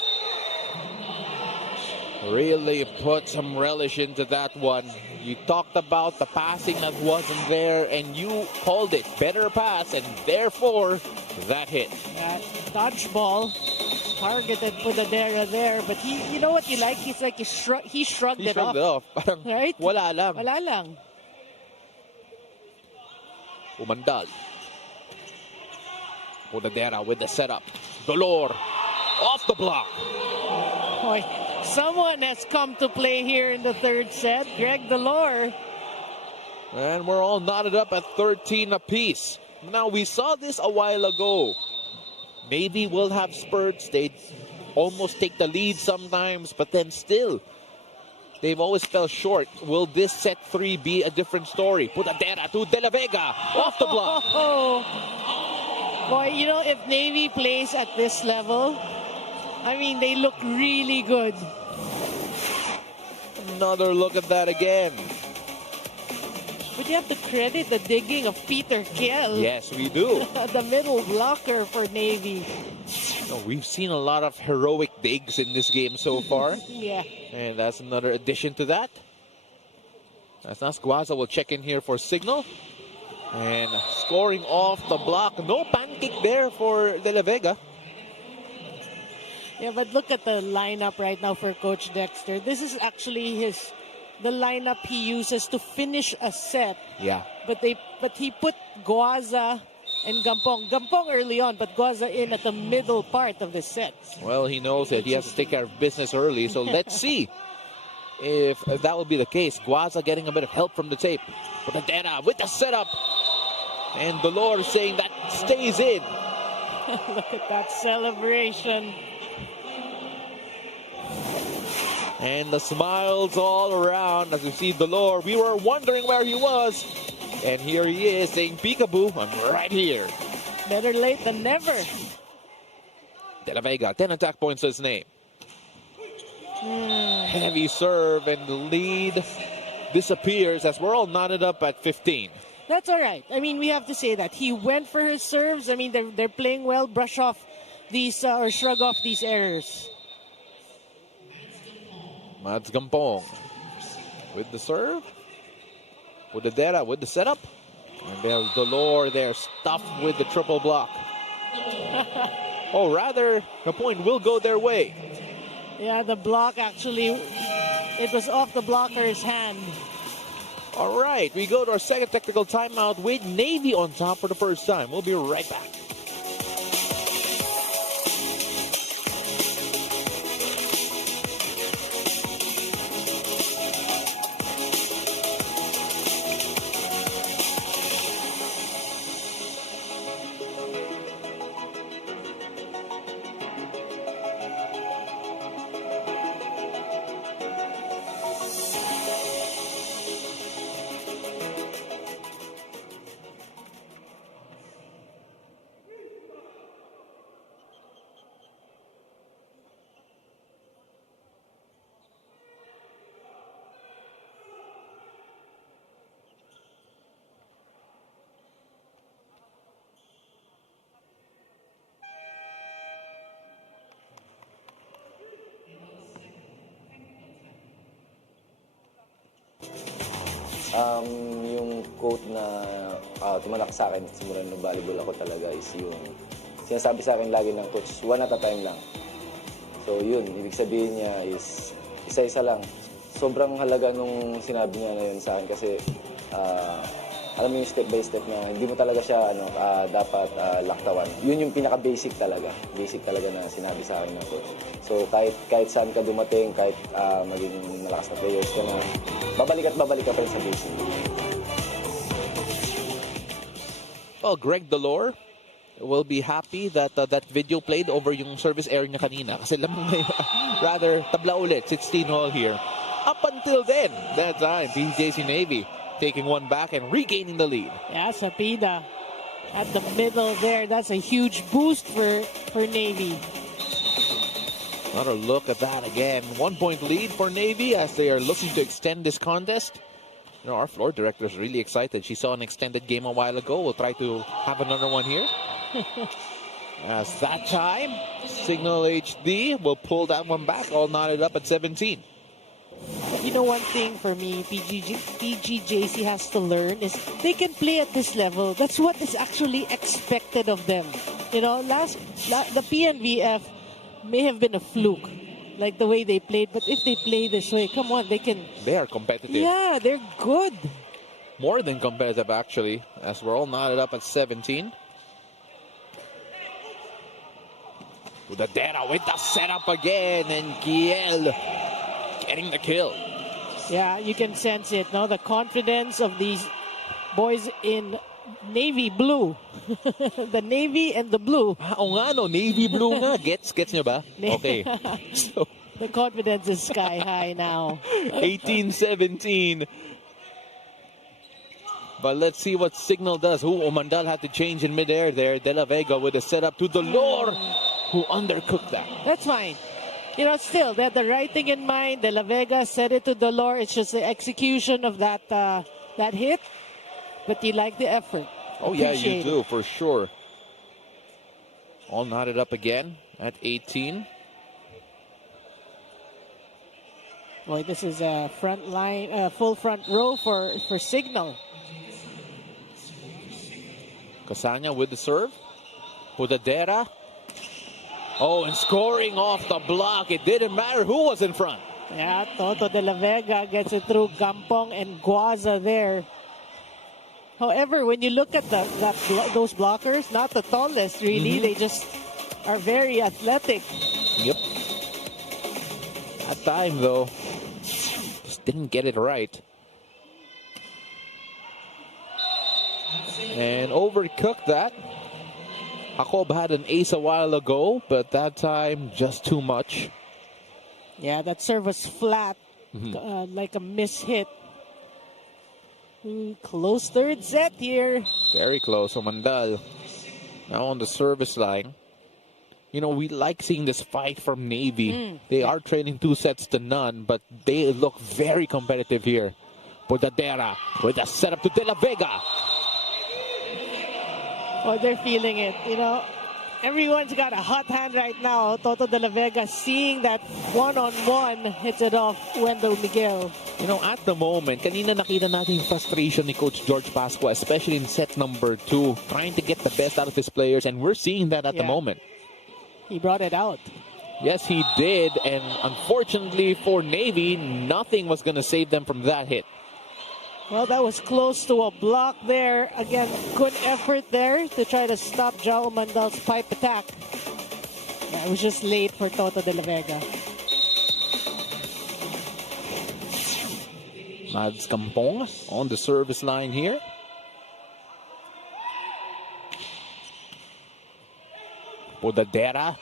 really put some relish into that one. You talked about the passing that wasn't there, and you called it better pass, and therefore that hit. That dodgeball targeted Punadera there, but he, you know what you like? He shrugged it off. Parang right? Wala lang. Wala lang. Umandal. Punadera with the setup. Dolor off the block. Boy, someone has come to play here in the third set. Greg Dolor. And we're all knotted up at 13 apiece. Now, we saw this a while ago. Maybe we'll have spurts. They almost take the lead sometimes, but then still, they've always fell short. Will this set 3 be a different story? Punadera to De La Vega off the block. Boy, if Navy plays at this level, I mean, they look really good. Another look at that again. But you have to credit the digging of Peter Kiel. Yes, we do. The middle blocker for Navy. We've seen a lot of heroic digs in this game so far. Yeah. And that's another addition to that. As Guaza will check in here for Cignal. And scoring off the block. No pancake there for De La Vega. Yeah, but look at the lineup right now for Coach Dexter. This is actually the lineup he uses to finish a set. Yeah. But he put Guaza and Gampong early on, but Guaza in at the middle part of the set. Well, he knows that he has to take care of business early, so let's see if that will be the case. Guaza getting a bit of help from the tape. Punadera with the setup. And Dolor saying that stays in. Look at that celebration. And the smiles all around as you see Dolor. We were wondering where he was. And here he is saying, peekaboo, I'm right here. Better late than never. De La Vega, 10 attack points to his name. Heavy serve, and the lead disappears as we're all knotted up at 15. That's all right. I mean, we have to say that. He went for his serves. I mean, they're playing well. Brush off these, or shrug off these errors. Mads Gampong with the serve. Punadera with the setup. And there's Dolor there, stuffed with the triple block. Or rather, the point will go their way. Yeah, the block actually, it was off the blocker's hand. All right, we go to our second technical timeout with Navy on top for the first time. We'll be right back. Yung quote na tumanak sa akin simula ng volleyball ako talaga is yung sinasabi sa akin lagi ng coach, one at a time lang. So yun, ibig sabihin niya is isa-isa lang. Sobrang halaga nung sinabi niya na yun sa akin kasi alam mo yung step by step na hindi mo talaga siya dapat laktawan. Yun yung pinaka-basic talaga. Basic talaga na sinabi sa akin ng coach. So kahit saan ka dumating, kahit maging malakas na players ka na, babalik ka pa rin sa basic. Well, Greg Delore will be happy that that video played over yung service error niya kanina. Kasi rather, tabla ulit, 16 all here. Up until then, that time, PGJC Navy taking one back and regaining the lead. Yeah, Sapida at the middle there. That's a huge boost for Navy. Another look at that again. 1 point lead for Navy as they are looking to extend this contest. You know, our floor director is really excited. She saw an extended game a while ago. We'll try to have another one here. As that time, Cignal HD will pull that one back, all knotted up at 17. You know, one thing for me, PGJC has to learn is they can play at this level. That's what is actually expected of them. You know, the PNVF may have been a fluke, like the way they played. But if they play this way, come on, they can. They are competitive. Yeah, they're good. More than competitive, actually, as we're all knotted up at 17. Udadera with the setup again, and Kiel getting the kill. Yeah, you can sense it, no? The confidence of these boys in navy blue. The navy and the blue. Oo nga, no? Navy blue nga. Gets nyo ba? Okay. So, the confidence is sky high now. 18-17. But let's see what Cignal does. Omandal had to change in midair there. De La Vega with a setup to Delore, who undercooked that. That's fine. You know, still, they had the right thing in mind. De La Vega set it to Delore. It's just the execution of that that hit. But you like the effort. Oh, yeah, you do, for sure. All knotted up again at 18. Boy, this is a front line, full front row for Cignal. Casanya with the serve. Udadera. Oh, and scoring off the block. It didn't matter who was in front. Yeah, Toto De La Vega gets it through Gampong and Guaza there. However, when you look at those blockers, not the tallest really, they just are very athletic. Yep. That time though, just didn't get it right. And overcooked that. Jacob had an ace a while ago, but that time just too much. Yeah, that serve was flat, like a miss-hit. Close third set here. Very close. Omandal now on the service line. You know, we like seeing this fight from Navy. They are trailing 2-0, but they look very competitive here. Podadera with a setup to De La Vega. Oh, they're feeling it. You know, everyone's got a hot hand right now. Toto De La Vega seeing that one-on-one hits it off Wendell Miguel. You know, at the moment, kanina nakita natin yung frustration ni Coach George Pascua, especially in set number 2, trying to get the best out of his players, and we're seeing that at the moment. He brought it out. Yes, he did, and unfortunately for Navy, nothing was going to save them from that hit. Well, that was close to a block there. Again, good effort there to try to stop Jao Mandal's pipe attack. Yeah, it was just late for Toto De La Vega. Mads Campong on the service line here. Podadera.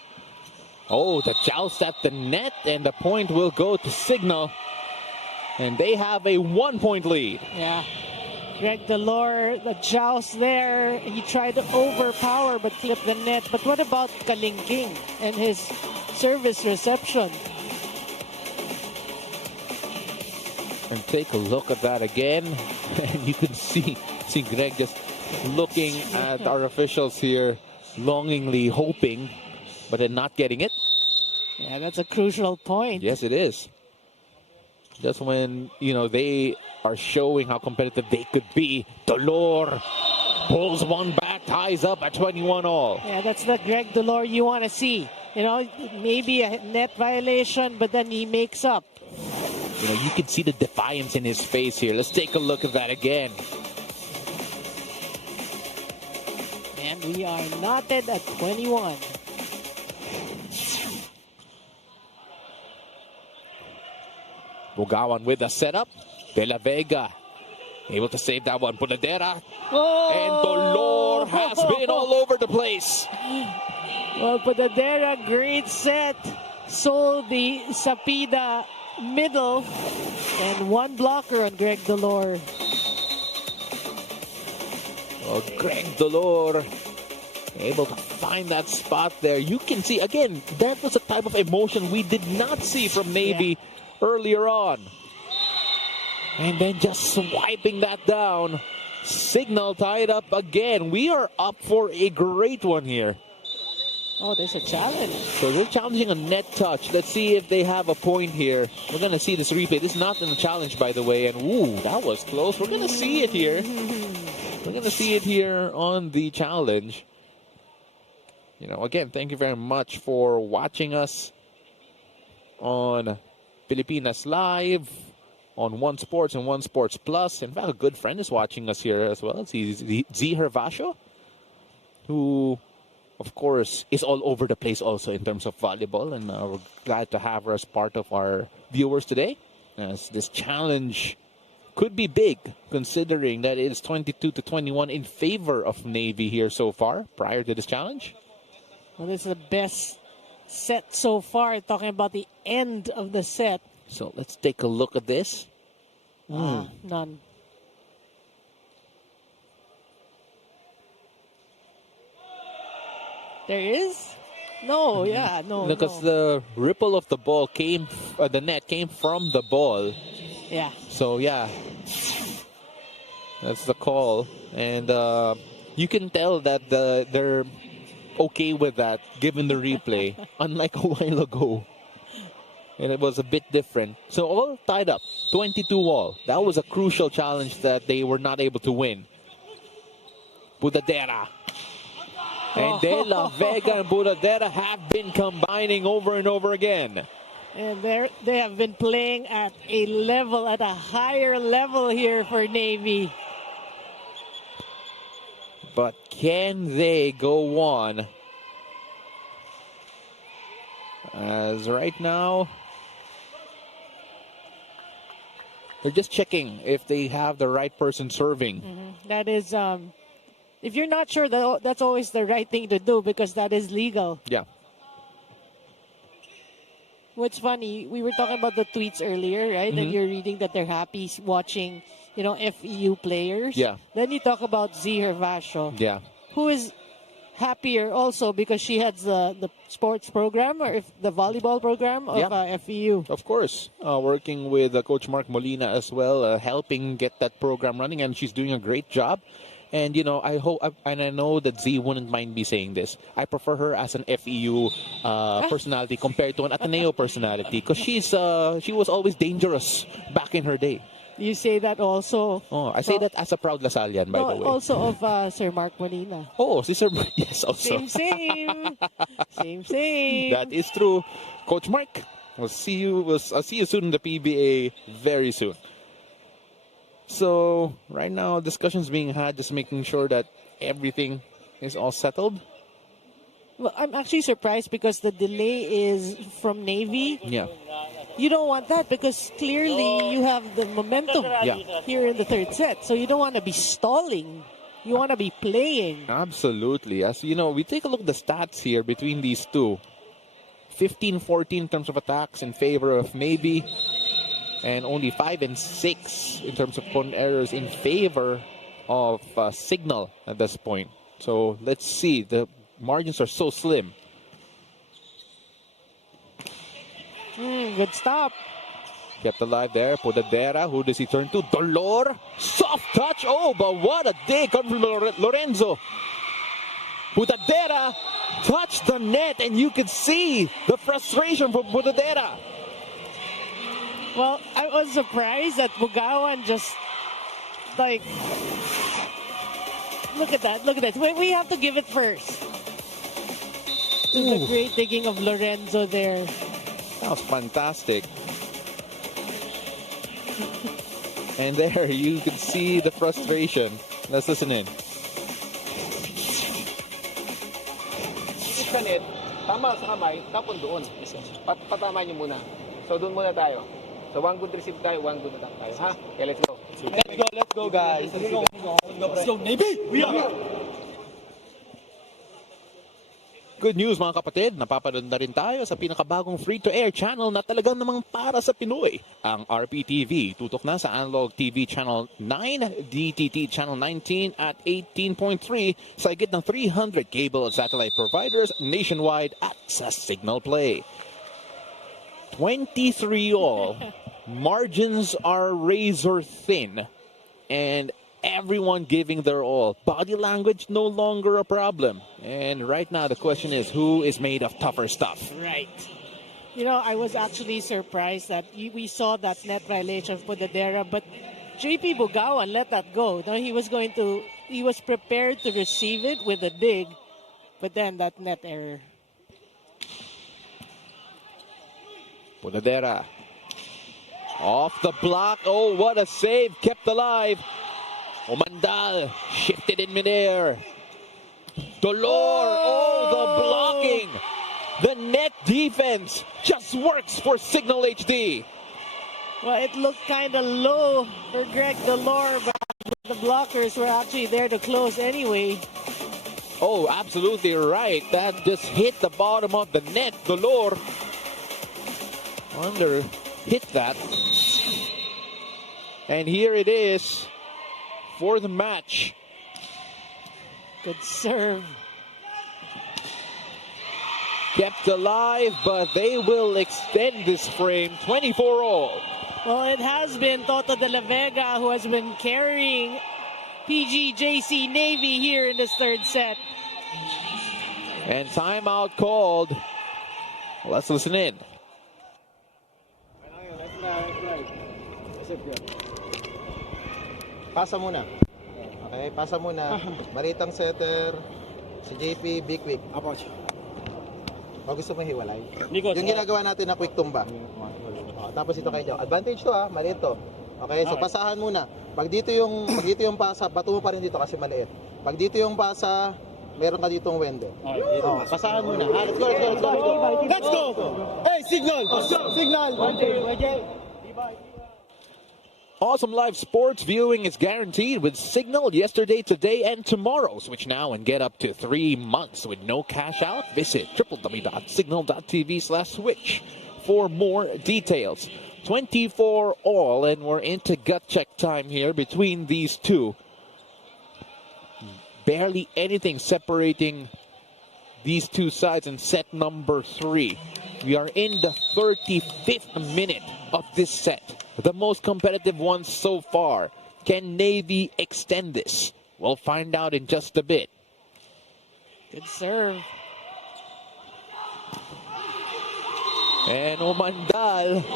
Oh, the joust at the net, and the point will go to Cignal. And they have a 1-point lead. Yeah. Greg Delore, the joust there. He tried to overpower but clipped the net. But what about Kalingking and his service reception? And take a look at that again. And you can see Greg just looking at our officials here, longingly hoping, but then not getting it. Yeah, that's a crucial point. Yes, it is. Just when, they are showing how competitive they could be. Dolor pulls one back, ties up at 21 all. Yeah, that's the Greg Dolor you want to see. Maybe a net violation, but then he makes up. You can see the defiance in his face here. Let's take a look at that again. And we are knotted at 21. Bugawan with the setup. De La Vega able to save that one. Punadera. Oh! And Dolor has been all over the place. Well, Punadera, great set. Sold the Sapida middle. And one blocker on Greg Dolor. Well, Greg Dolor able to find that spot there. You can see, again, that was a type of emotion we did not see from Navy earlier on. And then just swiping that down. Cignal tied up again. We are up for a great one here. Oh, there's a challenge. So they're challenging a net touch. Let's see if they have a point here. We're going to see this replay. This is not in the challenge, by the way. And, ooh, that was close. We're going to see it here. We're going to see it here on the challenge. Again, thank you very much for watching us on Pilipinas Live, on One Sports and One Sports Plus. In fact, a good friend is watching us here as well. It's Z Hervasio, who, of course, is all over the place also in terms of volleyball. And we're glad to have her as part of our viewers today, as this challenge could be big, considering that it is 22-21 in favor of Navy here so far, prior to this challenge. Well, this is the best set so far, talking about the end of the set. So let's take a look at this. None. There is? No, no. Because the ripple of the ball came, the net came from the ball. Yeah. So, yeah. That's the call. And you can tell that they're okay with that, given the replay, unlike a while ago. And it was a bit different. So all tied up, 22 all. That was a crucial challenge that they were not able to win. Budadera. And De La Vega and Budadera have been combining over and over again. And they have been playing at a higher level here for Navy. But can they go on? As right now, they're just checking if they have the right person serving. That is, if you're not sure, that's always the right thing to do, because that is legal. Yeah. What's funny, we were talking about the tweets earlier, right? And you're reading that they're happy watching, FEU players. Yeah. Then you talk about Z Hervasio. Yeah. Who is happier also because she has the sports program, or the volleyball program of FEU. Of course. Working with Coach Mark Molina as well, helping get that program running, and she's doing a great job. And, I hope, and I know that Z wouldn't mind me saying this, I prefer her as an FEU personality compared to an Ateneo personality, because she was always dangerous back in her day. You say that also. Oh, I say that as a proud Lasallian, by the way. Also of Sir Mark Molina. Oh, si Sir Mark, yes, also. Same. That is true. Coach Mark, I'll see you soon in the PBA very soon. So right now, discussions being had, just making sure that everything is all settled. Well, I'm actually surprised because the delay is from Navy. Yeah. You don't want that because clearly you have the momentum here in the third set. So you don't want to be stalling. You want to be playing. Absolutely. As you know, we take a look at the stats here between these two. 15-14 in terms of attacks in favor of Navy, and only 5 and 6 in terms of point errors in favor of Cignal at this point. So let's see. The margins are so slim. Good stop. Kept alive there. Podadera. Who does he turn to? Dolor. Soft touch. Oh, but what a day coming from Lorenzo. Podadera touched the net, and you could see the frustration from Podadera. Well, I was surprised that Bugawan just, like, look at that, look at that. We have to give it first. To the great digging of Lorenzo there. That was fantastic. And there, you can see the frustration. Let's listen in. Sa net, tama sa kamay, tapon doon. Patama niyo muna. So doon muna tayo. So one good receive tayo, one good attack tayo. Ha? Okay, let's go. Let's go, guys. Let's go, Navy! We are! Good news mga kapatid, napapanood na rin tayo sa pinakabagong free-to-air channel na talagang namang para sa Pinoy. Ang RPTV, tutok na sa Analog TV Channel 9, DTT Channel 19 at 18.3 sa higit ng 300 cable at satellite providers nationwide at sa Cignal Play. 23 all, margins are razor thin, and everyone giving their all. Body language no longer a problem. And right now the question is, who is made of tougher stuff? Right. You know, I was actually surprised that we saw that net violation for Podadera, but JP Bugawan let that go. No, he was prepared to receive it with a dig, but then that net error. Podadera off the block. Oh, what a save, kept alive. Omandal shifted in midair. Dolor, the blocking. The net defense just works for Cignal HD. Well, it looked kind of low for Greg Dolor, but the blockers were actually there to close anyway. Oh, absolutely right. That just hit the bottom of the net. Dolor hit that. And here it is for the match. Good serve. Kept alive, but they will extend this frame 24 all. Well, it has been Toto de la Vega who has been carrying PGJC Navy here in this third set. And timeout called. Let's listen in. Pasa muna. Okay, pasa muna. Maritang setter. Si JP, be quick. O gusto mo hiwalay? Yung ginagawa natin na quick tumba. Tapos ito kay Joe. Advantage to maliit to. Okay, so pasahan muna. Pag dito yung pasa, bato mo pa rin dito kasi maliit. Pag dito yung pasa, meron ka ditong wende. Pasahan muna. Let's go. Let's go! Hey, Cignal! Cignal! Awesome live sports viewing is guaranteed with Cignal yesterday, today, and tomorrow. Switch now and get up to 3 months with no cash out. Visit www.cignal.tv/switch for more details. 24 all, and we're into gut check time here between these two. Barely anything separating these two sides in set number 3. We are in the 35th minute of this set. The most competitive one so far. Can Navy extend this? We'll find out in just a bit. Good serve. And Omandal,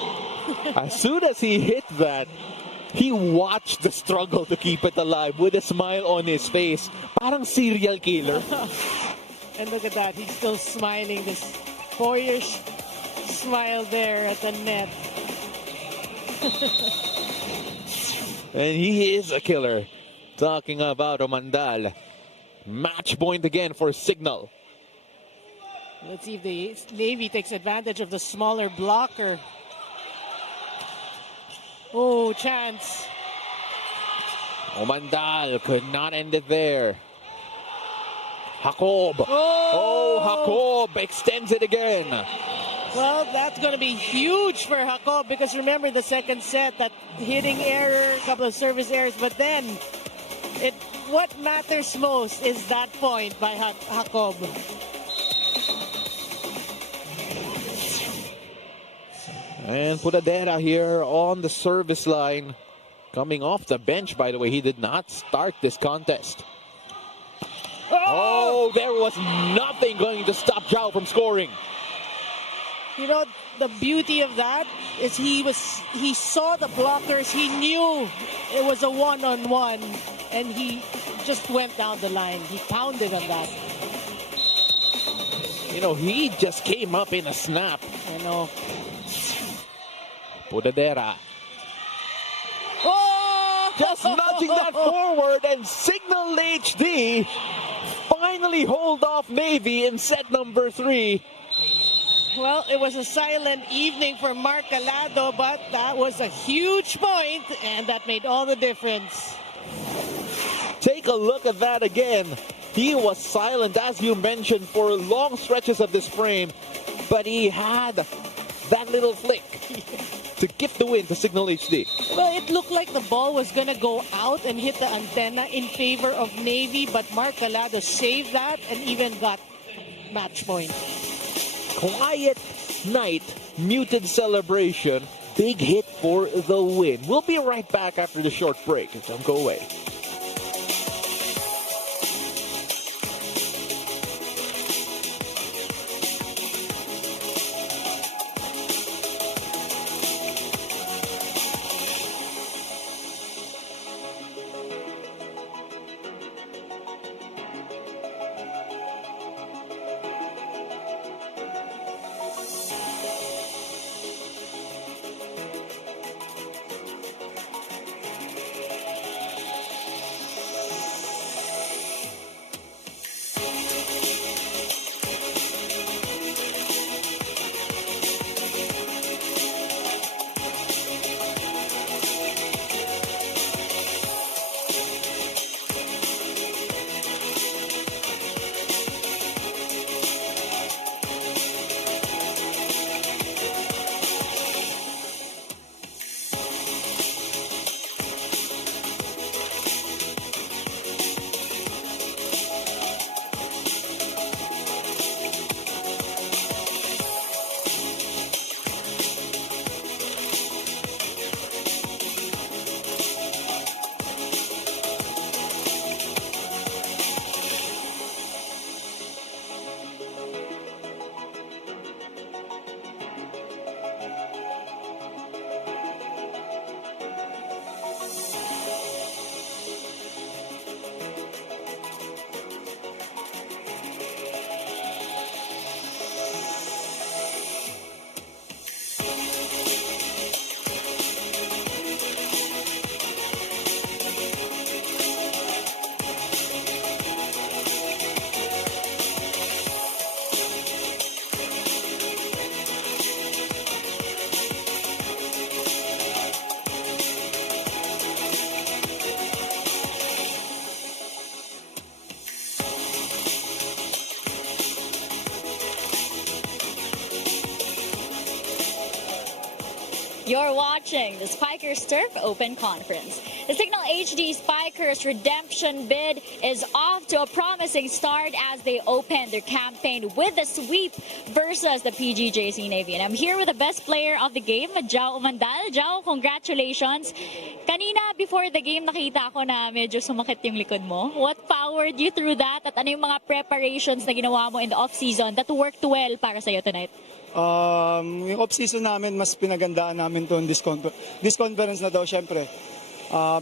as soon as he hit that, he watched the struggle to keep it alive with a smile on his face. Parang serial killer. And look at that, he's still smiling. This boyish smile there at the net. And he is a killer. Talking about Omandal. Match point again for Cignal. Let's see if the Navy takes advantage of the smaller blocker. Oh, chance. Omandal could not end it there. Jacob. Oh, Jacob extends it again. Well, that's going to be huge for Jacob because remember the second set, that hitting error, a couple of service errors, but then what matters most is that point by Jacob. And Podadera here on the service line. Coming off the bench, by the way. He did not start this contest. Oh, there was nothing going to stop Zhao from scoring. You know, the beauty of that is he saw the blockers. He knew it was a one-on-one, and he just went down the line. He pounded on that. You know, he just came up in a snap. I know. Pudadera. Oh! Just nudging that forward, and Cignal HD finally hold off Navy in set number 3. Well, it was a silent evening for Mark Calado, but that was a huge point, and that made all the difference. Take a look at that again. He was silent, as you mentioned, for long stretches of this frame, but he had that little flick to give the win to Cignal HD. Well, it looked like the ball was going to go out and hit the antenna in favor of Navy, but Mark Calado saved that and even got match point. Quiet night, muted celebration, big hit for the win. We'll be right back after the short break. Don't go away. You're watching the Spikers Turf Open Conference. The Cignal HD Spikers redemption bid is off to a promising start as they open their campaign with a sweep versus the PGJC Navy. And I'm here with the best player of the game, Jao Umandal. Jao, congratulations. Kanina, before the game, nakita ko na medyo sumakit yung likod mo. What powered you through that? At ano yung mga preparations na ginawa mo in the off-season that worked well para sa'yo tonight? Yung off-season namin, mas pinagandaan namin to this conference na to, syempre.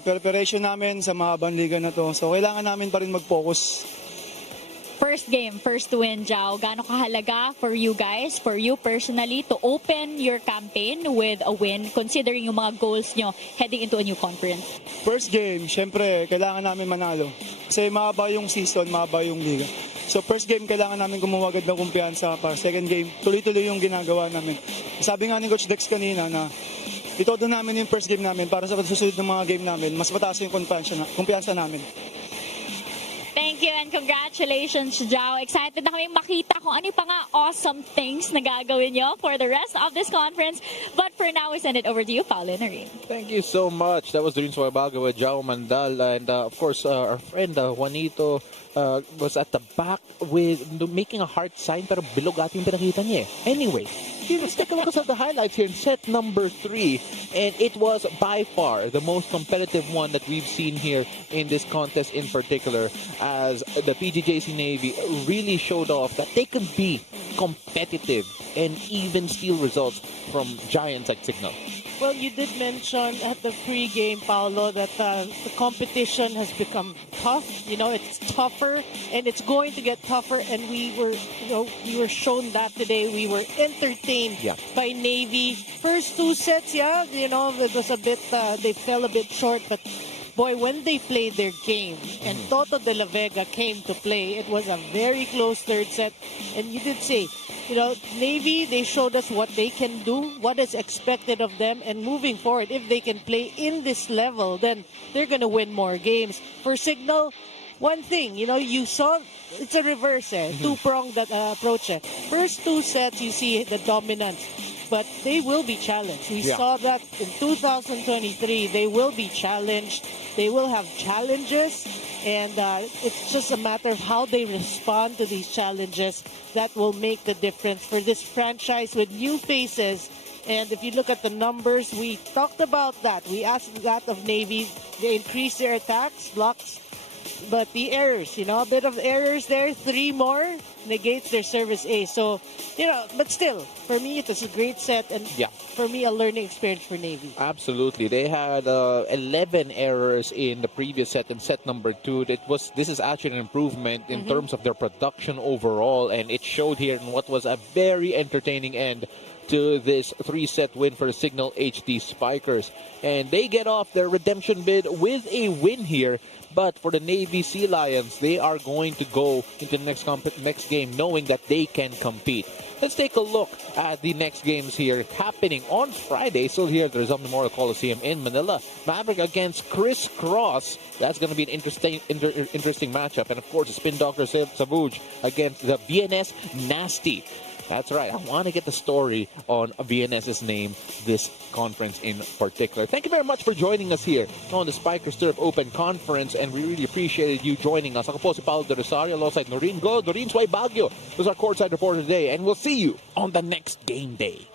Preparation namin sa mahabang liga na to. So, kailangan namin pa rin mag-focus. First game, first win, Jao. Gaano kahalaga for you guys, for you personally, to open your campaign with a win, considering yung mga goals nyo heading into a new conference? First game, syempre, kailangan namin manalo. Kasi mahaba yung season, mahaba yung liga. So first game, kailangan namin kumuha agad ng kumpiyansa para second game, tuloy-tuloy yung ginagawa namin. Sabi nga ni Coach Dex kanina na itodo namin yung first game namin para sa susunod ng mga game namin, mas mataas yung kumpiyansa namin. Thank you and congratulations, Jao. Excited na kami makita kung ano pa nga awesome things na gagawin nyo for the rest of this conference. But for now, we send it over to you, Paolo Narin. Thank you so much. That was the Rin Suwabaga with Jao Mandal. And of course, our friend Juanito was at the back with making a heart sign, pero bilog ating pinakita niya. Anyway, let's take a look at the highlights here in set number 3. And it was by far the most competitive one that we've seen here in this contest in particular. As as the PGJC Navy really showed off that they can be competitive and even steal results from giants like Cignal. Well, you did mention at the pre-game, Paolo, that the competition has become tough. You know, it's tougher, and it's going to get tougher. And we were shown that today. We were entertained by Navy. First two sets, it was a bit. They fell a bit short, but boy, when they played their game and Toto de la Vega came to play, it was a very close third set. And you did say, Navy, they showed us what they can do, what is expected of them, and moving forward, if they can play in this level, then they're going to win more games. For Cignal, one thing, you saw, it's a reverse, two-pronged approach. First two sets, you see the dominance, but they will be challenged. We saw that in 2023. They will be challenged. They will have challenges, and it's just a matter of how they respond to these challenges that will make the difference for this franchise with new faces. And if you look at the numbers, we talked about that. We asked that of Navy. They increased their attacks, blocks, but the errors, a bit of errors there, 3 more negates their service A. So, but still, for me, it was a great set, and for me, a learning experience for Navy. Absolutely. They had 11 errors in the previous set, in set number 2. This is actually an improvement in terms of their production overall, and it showed here in what was a very entertaining end to this 3-set win for the Cignal HD Spikers. And they get off their redemption bid with a win here. But for the Navy Sea Lions, they are going to go into the next game knowing that they can compete. Let's take a look at the next games here happening on Friday. Still here at the Rizal Memorial Coliseum in Manila. Maverick against Chris Cross. That's going to be an interesting matchup. And of course, the Spin Doctor Savuj against the VNS Nasty. That's right. I want to get the story on VNS's name this conference in particular. Thank you very much for joining us here on the Spikers Turf Open Conference, and we really appreciated you joining us. Ako po si Paolo de Rosario alongside Noreen Go, Noreen Sway Baguio. This is our courtside reporter today, and we'll see you on the next game day.